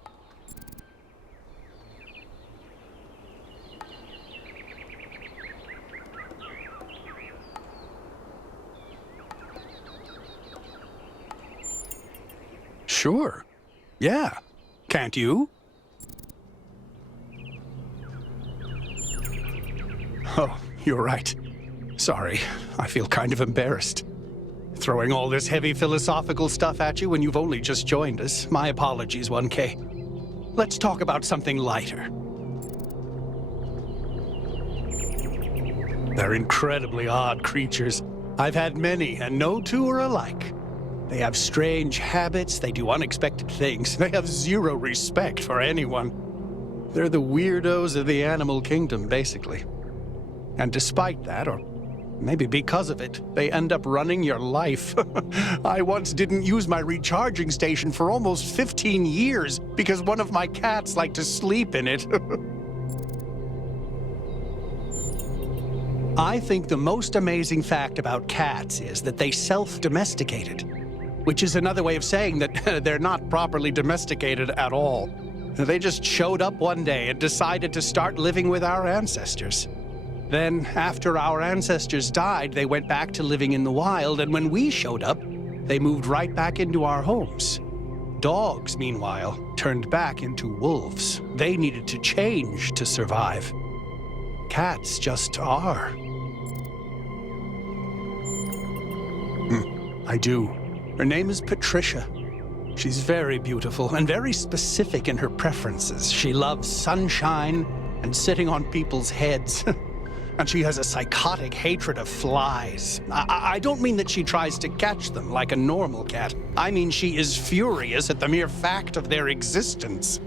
Sure. Yeah. Can't you? Oh, you're right. Sorry, I feel kind of embarrassed. Throwing all this heavy philosophical stuff at you when you've only just joined us. My apologies, 1K. Let's talk about something lighter. They're incredibly odd creatures. I've had many, and no two are alike. They have strange habits, they do unexpected things, they have zero respect for anyone. They're the weirdos of the animal kingdom, basically. And despite that, or maybe because of it, they end up running your life. I once didn't use my recharging station for almost 15 years because one of my cats liked to sleep in it. I think the most amazing fact about cats is that they self-domesticated, which is another way of saying that they're not properly domesticated at all. They just showed up one day and decided to start living with our ancestors. Then, after our ancestors died, they went back to living in the wild, and when we showed up, they moved right back into our homes. Dogs, meanwhile, turned back into wolves. They needed to change to survive. Cats just are. I do. Her name is Patricia. She's very beautiful and very specific in her preferences. She loves sunshine and sitting on people's heads. And she has a psychotic hatred of flies. I don't mean that she tries to catch them like a normal cat. I mean she is furious at the mere fact of their existence.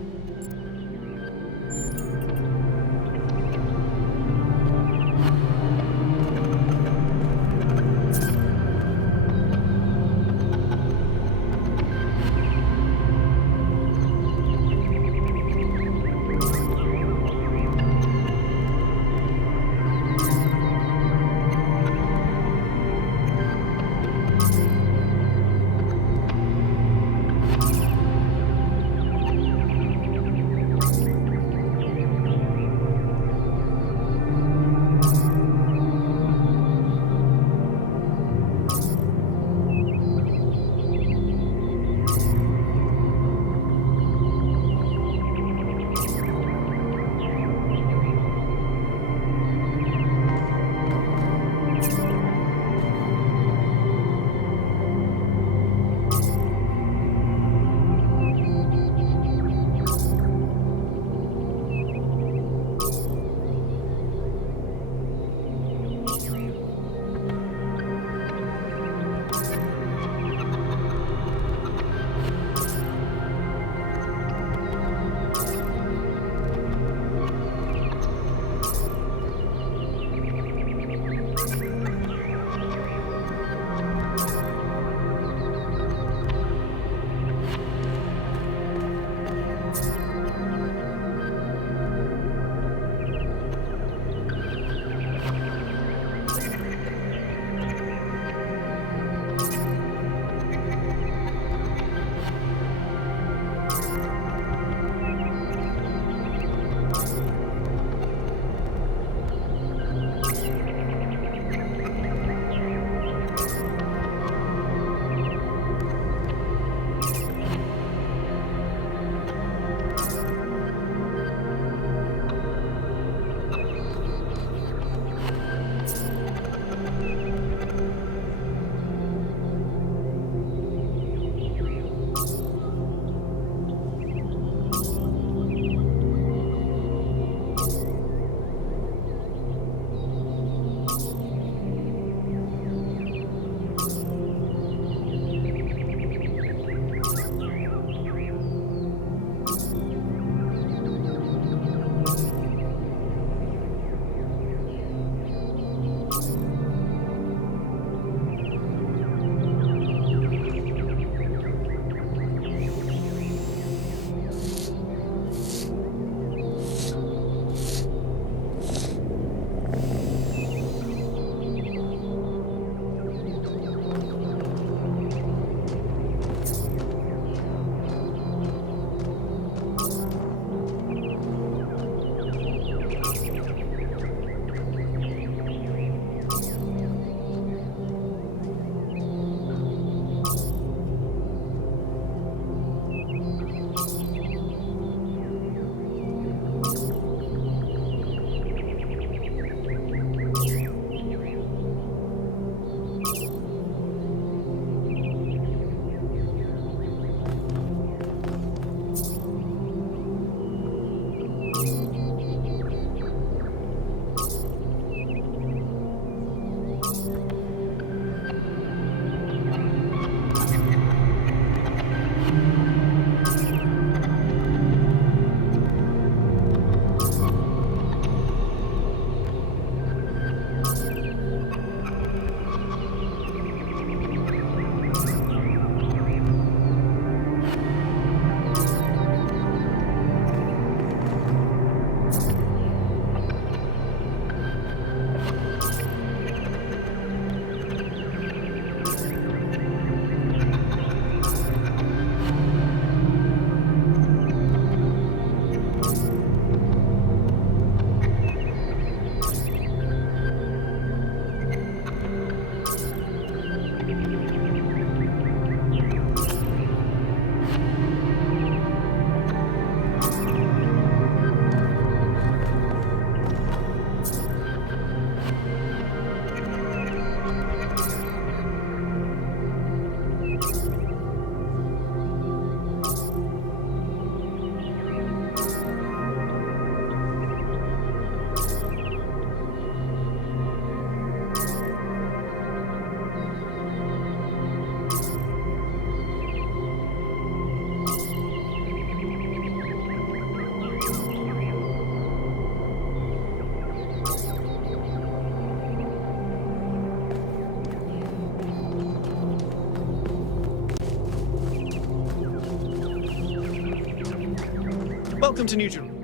Welcome to New Jerusalem.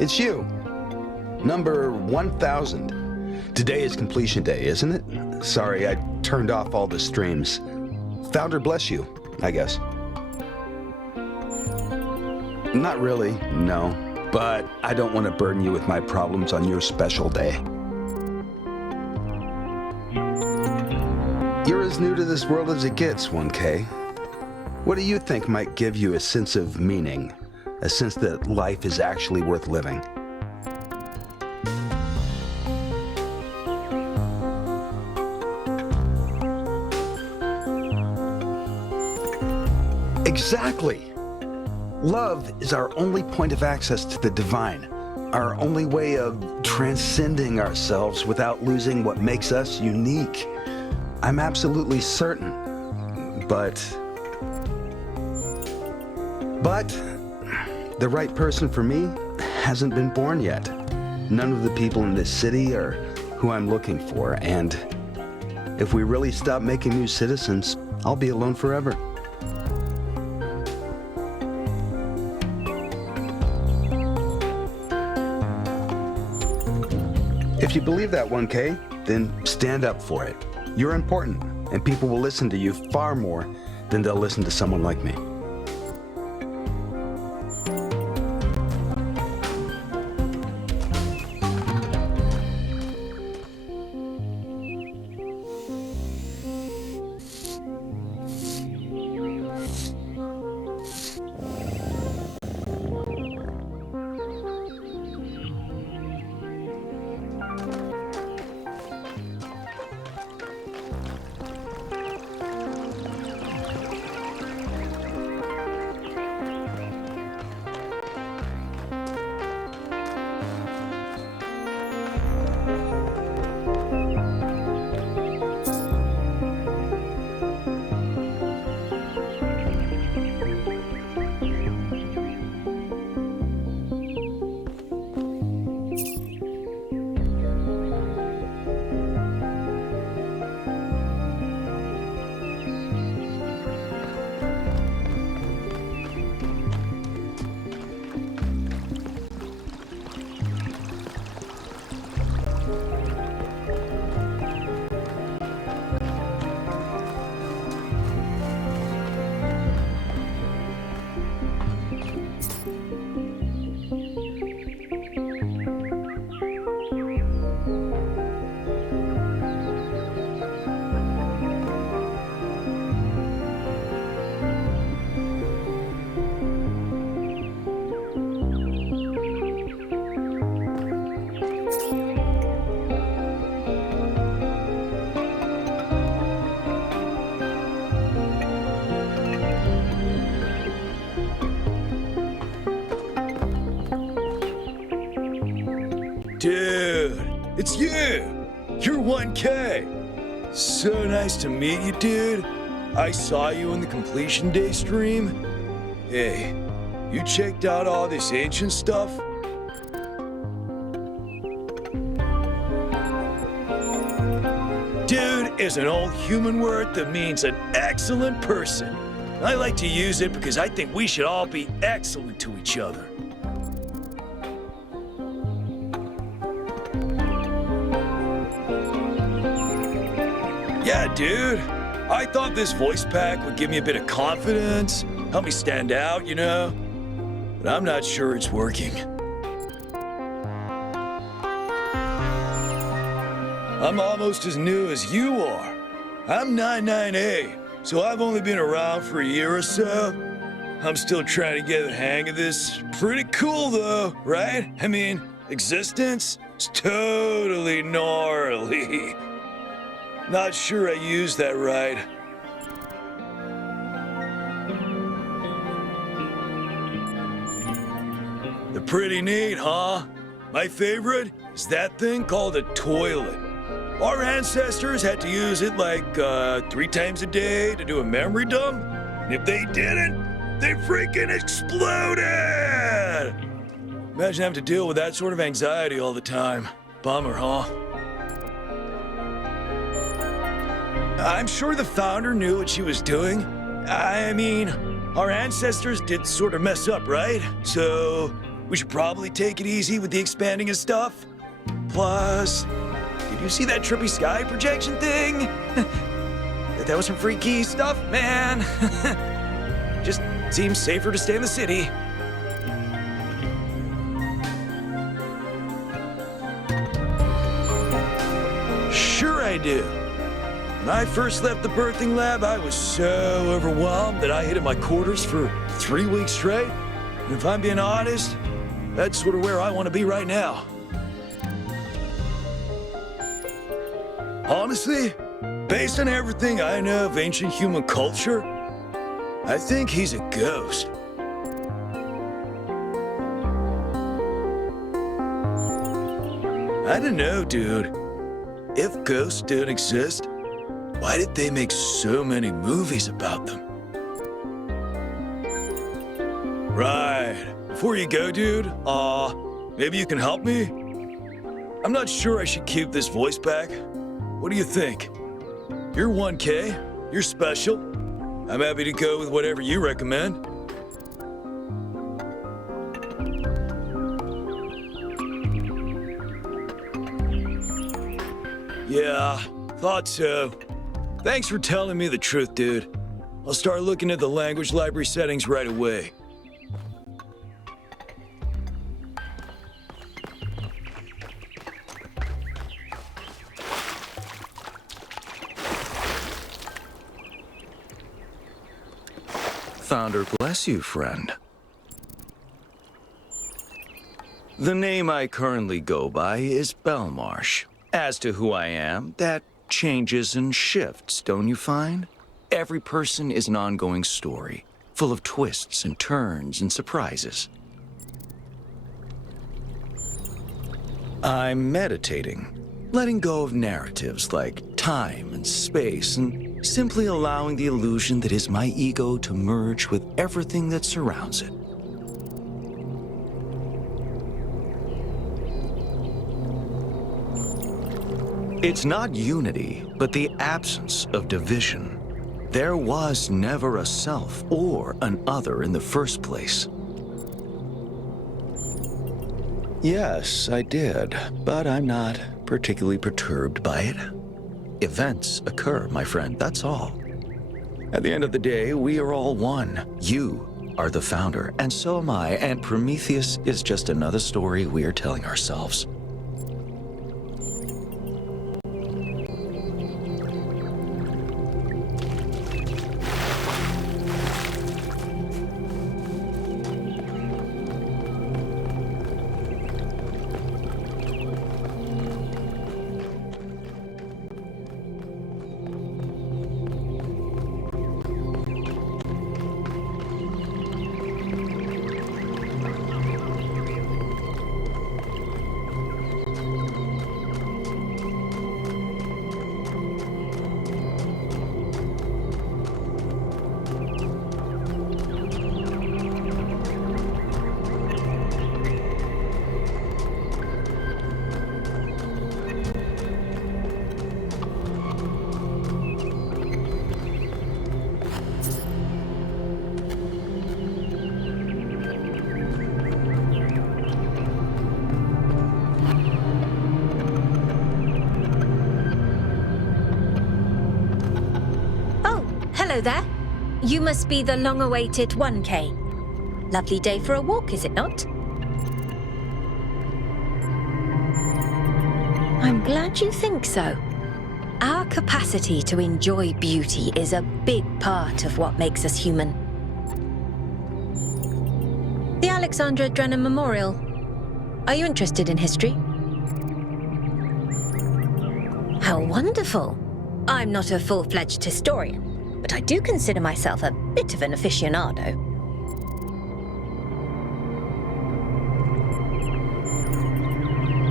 It's you. Number 1000. Today is completion day, isn't it? Sorry, I turned off all the streams. Founder bless you, I guess. Not really, no. But I don't want to burden you with my problems on your special day. You're as new to this world as it gets, 1K. What do you think might give you a sense of meaning? A sense that life is actually worth living? Exactly! Love is our only point of access to the divine, our only way of transcending ourselves without losing what makes us unique. I'm absolutely certain, but the right person for me hasn't been born yet. None of the people in this city are who I'm looking for, and if we really stop making new citizens, I'll be alone forever. If you believe that, 1K, then stand up for it. You're important, and people will listen to you far more than they'll listen to someone like me. Dude, it's you! You're 1K! So nice to meet you, dude. I saw you in the Completion Day stream. Hey, you checked out all this ancient stuff? Dude is an old human word that means an excellent person. I like to use it because I think we should all be excellent to each other. Yeah, dude. I thought this voice pack would give me a bit of confidence, help me stand out, you know? But I'm not sure it's working. I'm almost as new as you are. I'm 99A, so I've only been around for a year or so. I'm still trying to get the hang of this. Pretty cool, though, right? I mean, existence is totally gnarly. Not sure I used that right. They're pretty neat, huh? My favorite is that thing called a toilet. Our ancestors had to use it like 3 times a day to do a memory dump. And if they didn't, they freaking exploded! Imagine having to deal with that sort of anxiety all the time. Bummer, huh? I'm sure the founder knew what she was doing. I mean, our ancestors did sort of mess up, right? So we should probably take it easy with the expanding and stuff. Plus, did you see that trippy sky projection thing? That was some freaky stuff, man. Just seems safer to stay in the city. Sure I do. When I first left the birthing lab, I was so overwhelmed that I hid in my quarters for 3 weeks straight. And if I'm being honest, that's sort of where I want to be right now. Honestly, based on everything I know of ancient human culture, I think he's a ghost. I don't know, dude. If ghosts don't exist, why did they make so many movies about them? Right. Before you go, dude, maybe you can help me? I'm not sure I should keep this voice pack. What do you think? You're 1K. You're special. I'm happy to go with whatever you recommend. Yeah, thought so. Thanks for telling me the truth, dude. I'll start looking at the language library settings right away. Founder bless you, friend. The name I currently go by is Belmarsh. As to who I am, that changes and shifts, don't you find? Every person is an ongoing story, full of twists and turns and surprises. I'm meditating, letting go of narratives like time and space, and simply allowing the illusion that is my ego to merge with everything that surrounds it. It's not unity, but the absence of division. There was never a self or an other in the first place. Yes, I did, but I'm not particularly perturbed by it. Events occur, my friend, that's all. At the end of the day, we are all one. You are the founder, and so am I, and Prometheus is just another story we are telling ourselves. Hello there. You must be the long-awaited 1K. Lovely day for a walk, is it not? I'm glad you think so. Our capacity to enjoy beauty is a big part of what makes us human. The Alexandra Drennan Memorial. Are you interested in history? How wonderful. I'm not a full-fledged historian, but I do consider myself a bit of an aficionado.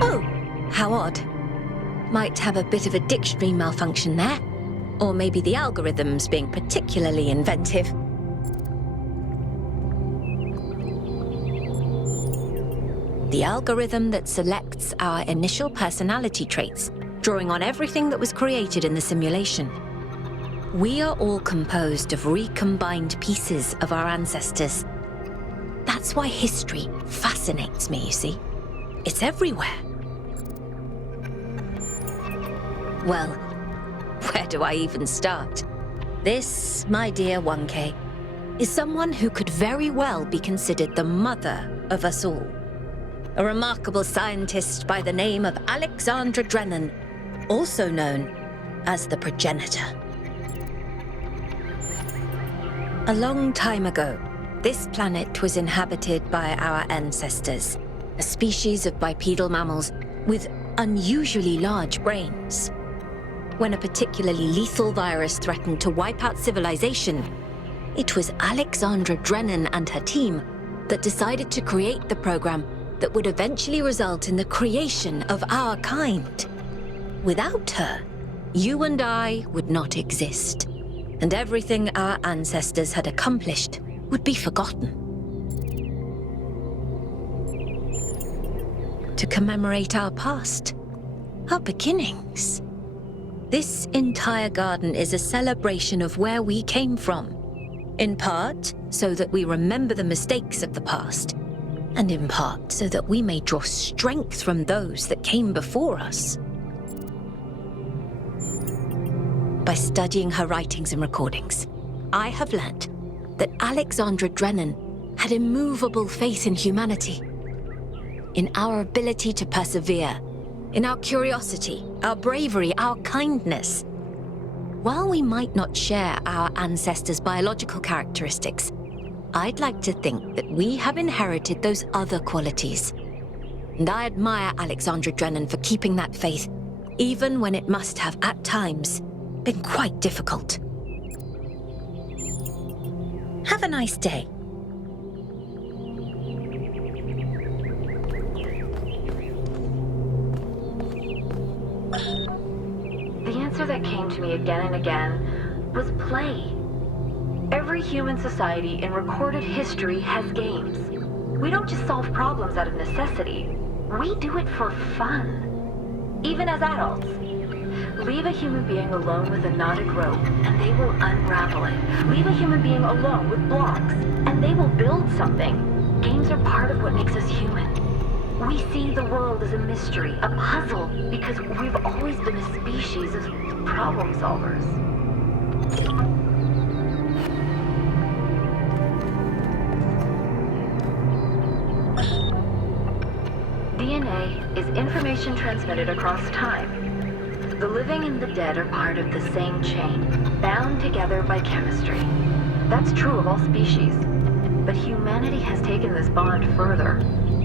Oh, how odd. Might have a bit of a dictionary malfunction there. Or maybe the algorithm's being particularly inventive. The algorithm that selects our initial personality traits, drawing on everything that was created in the simulation. We are all composed of recombined pieces of our ancestors. That's why history fascinates me, you see. It's everywhere. Well, where do I even start? This, my dear 1K, is someone who could very well be considered the mother of us all. A remarkable scientist by the name of Alexandra Drennan, also known as the progenitor. A long time ago, this planet was inhabited by our ancestors, a species of bipedal mammals with unusually large brains. When a particularly lethal virus threatened to wipe out civilization, it was Alexandra Drennan and her team that decided to create the program that would eventually result in the creation of our kind. Without her, you and I would not exist, and everything our ancestors had accomplished would be forgotten. To commemorate our past, our beginnings. This entire garden is a celebration of where we came from, in part so that we remember the mistakes of the past, and in part so that we may draw strength from those that came before us. by studying her writings and recordings. I have learnt that Alexandra Drennan had immovable faith in humanity, in our ability to persevere, in our curiosity, our bravery, our kindness. While we might not share our ancestors' biological characteristics, I'd like to think that we have inherited those other qualities. And I admire Alexandra Drennan for keeping that faith, even when it must have, at times, been quite difficult. Have a nice day. The answer that came to me again and again was play. Every human society in recorded history has games. We don't just solve problems out of necessity. We do it for fun. Even as adults. Leave a human being alone with a knotted rope, and they will unravel it. Leave a human being alone with blocks, and they will build something. Games are part of what makes us human. We see the world as a mystery, a puzzle, because we've always been a species of problem solvers. DNA is information transmitted across time. The living and the dead are part of the same chain, bound together by chemistry. That's true of all species. But humanity has taken this bond further.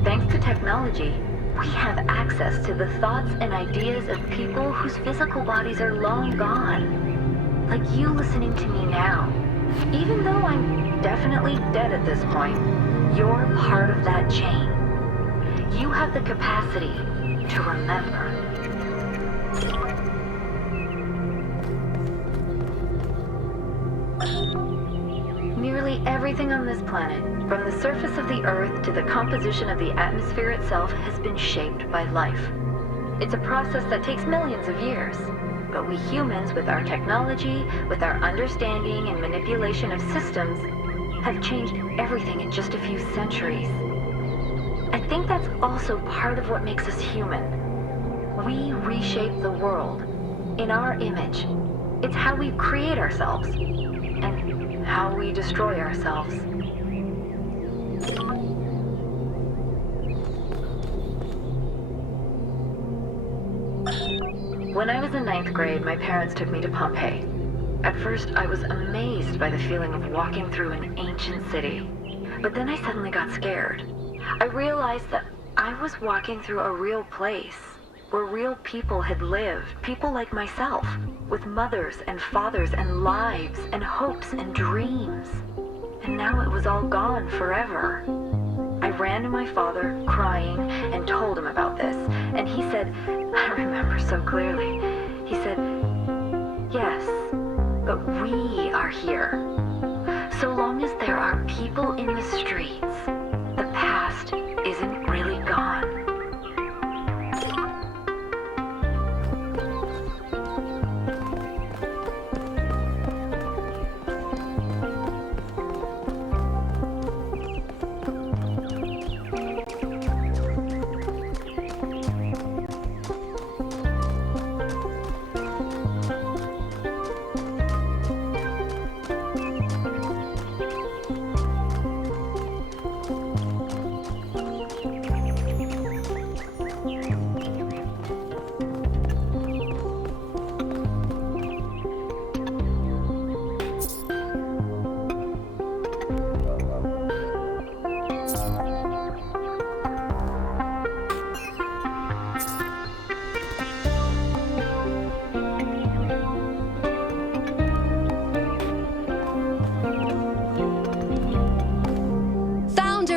Thanks to technology, we have access to the thoughts and ideas of people whose physical bodies are long gone. Like you listening to me now. Even though I'm definitely dead at this point, you're part of that chain. You have the capacity to remember. Nearly everything on this planet, from the surface of the Earth to the composition of the atmosphere itself, has been shaped by life. It's a process that takes millions of years. But we humans, with our technology, with our understanding and manipulation of systems, have changed everything in just a few centuries. I think that's also part of what makes us human. We reshape the world in our image. It's how we create ourselves and how we destroy ourselves. When I was in 9th grade, my parents took me to Pompeii. At first, I was amazed by the feeling of walking through an ancient city. But then I suddenly got scared. I realized that I was walking through a real place, where real people had lived, people like myself, with mothers and fathers and lives and hopes and dreams. And now it was all gone forever. I ran to my father, crying, and told him about this. And he said, I remember so clearly, he said, yes, but we are here. So long as there are people in the streets, the past isn't really gone.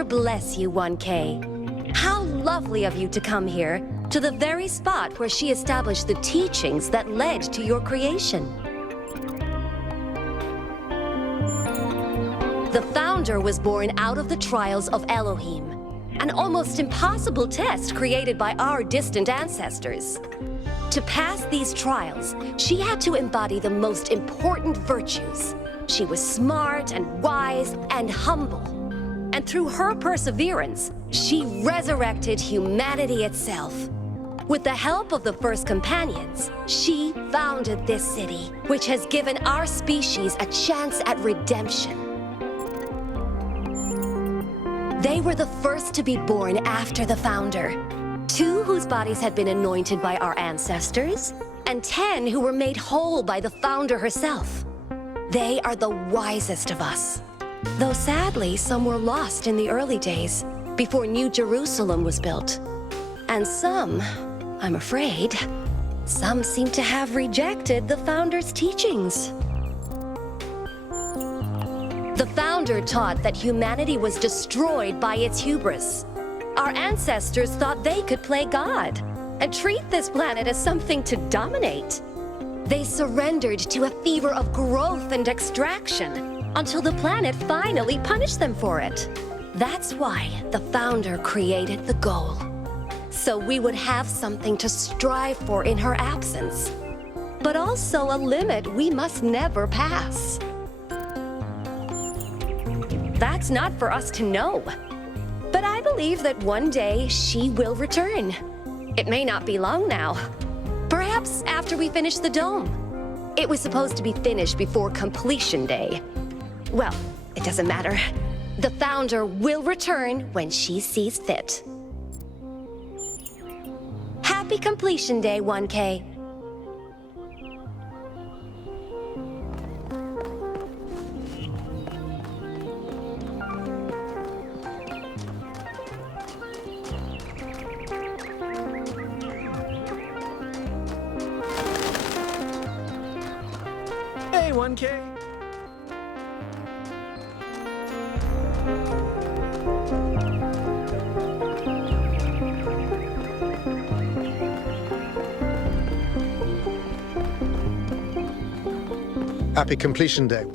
Bless you, 1K. How lovely of you to come here, to the very spot where she established the teachings that led to your creation. The Founder was born out of the trials of Elohim, an almost impossible test created by our distant ancestors. To pass these trials, she had to embody the most important virtues. She was smart and wise and humble. And through her perseverance, she resurrected humanity itself. With the help of the first companions, she founded this city, which has given our species a chance at redemption. They were the first to be born after the founder. 2 whose bodies had been anointed by our ancestors, and 10 who were made whole by the founder herself. They are the wisest of us. Though sadly, some were lost in the early days, before New Jerusalem was built. And some, I'm afraid, some seem to have rejected the founder's teachings. The founder taught that humanity was destroyed by its hubris. Our ancestors thought they could play God and treat this planet as something to dominate. They surrendered to a fever of growth and extraction until the planet finally punished them for it. That's why the founder created the goal. So we would have something to strive for in her absence, but also a limit we must never pass. That's not for us to know, but I believe that one day she will return. It may not be long now. Perhaps after we finish the dome. It was supposed to be finished before completion day. Well, it doesn't matter. The founder will return when she sees fit. Happy completion day, 1K. Hey, 1K. Happy completion day.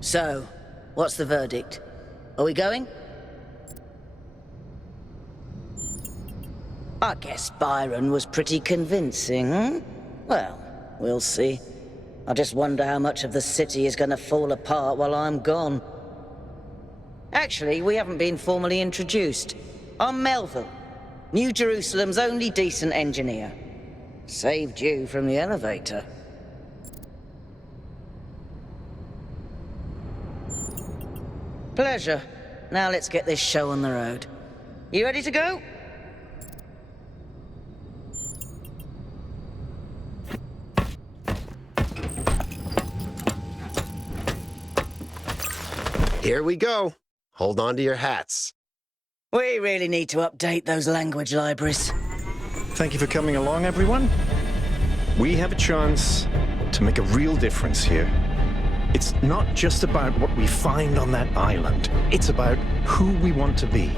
So, what's the verdict? Are we going? I guess Byron was pretty convincing, hmm? Well, we'll see. I just wonder how much of the city is gonna fall apart while I'm gone. Actually, we haven't been formally introduced. I'm Melville, New Jerusalem's only decent engineer. Saved you from the elevator. Pleasure. Now let's get this show on the road. You ready to go? Here we go. Hold on to your hats. We really need to update those language libraries. Thank you for coming along, everyone. We have a chance to make a real difference here. It's not just about what we find on that island. It's about who we want to be,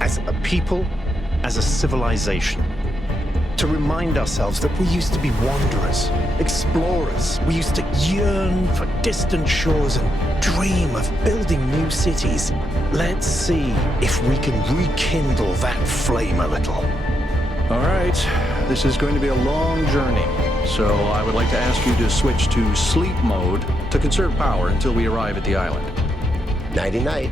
as a people, as a civilization. To remind ourselves that we used to be wanderers, explorers. We used to yearn for distant shores and dream of building new cities. Let's see if we can rekindle that flame a little. All right, this is going to be a long journey, so I would like to ask you to switch to sleep mode to conserve power until we arrive at the island. Nighty-night.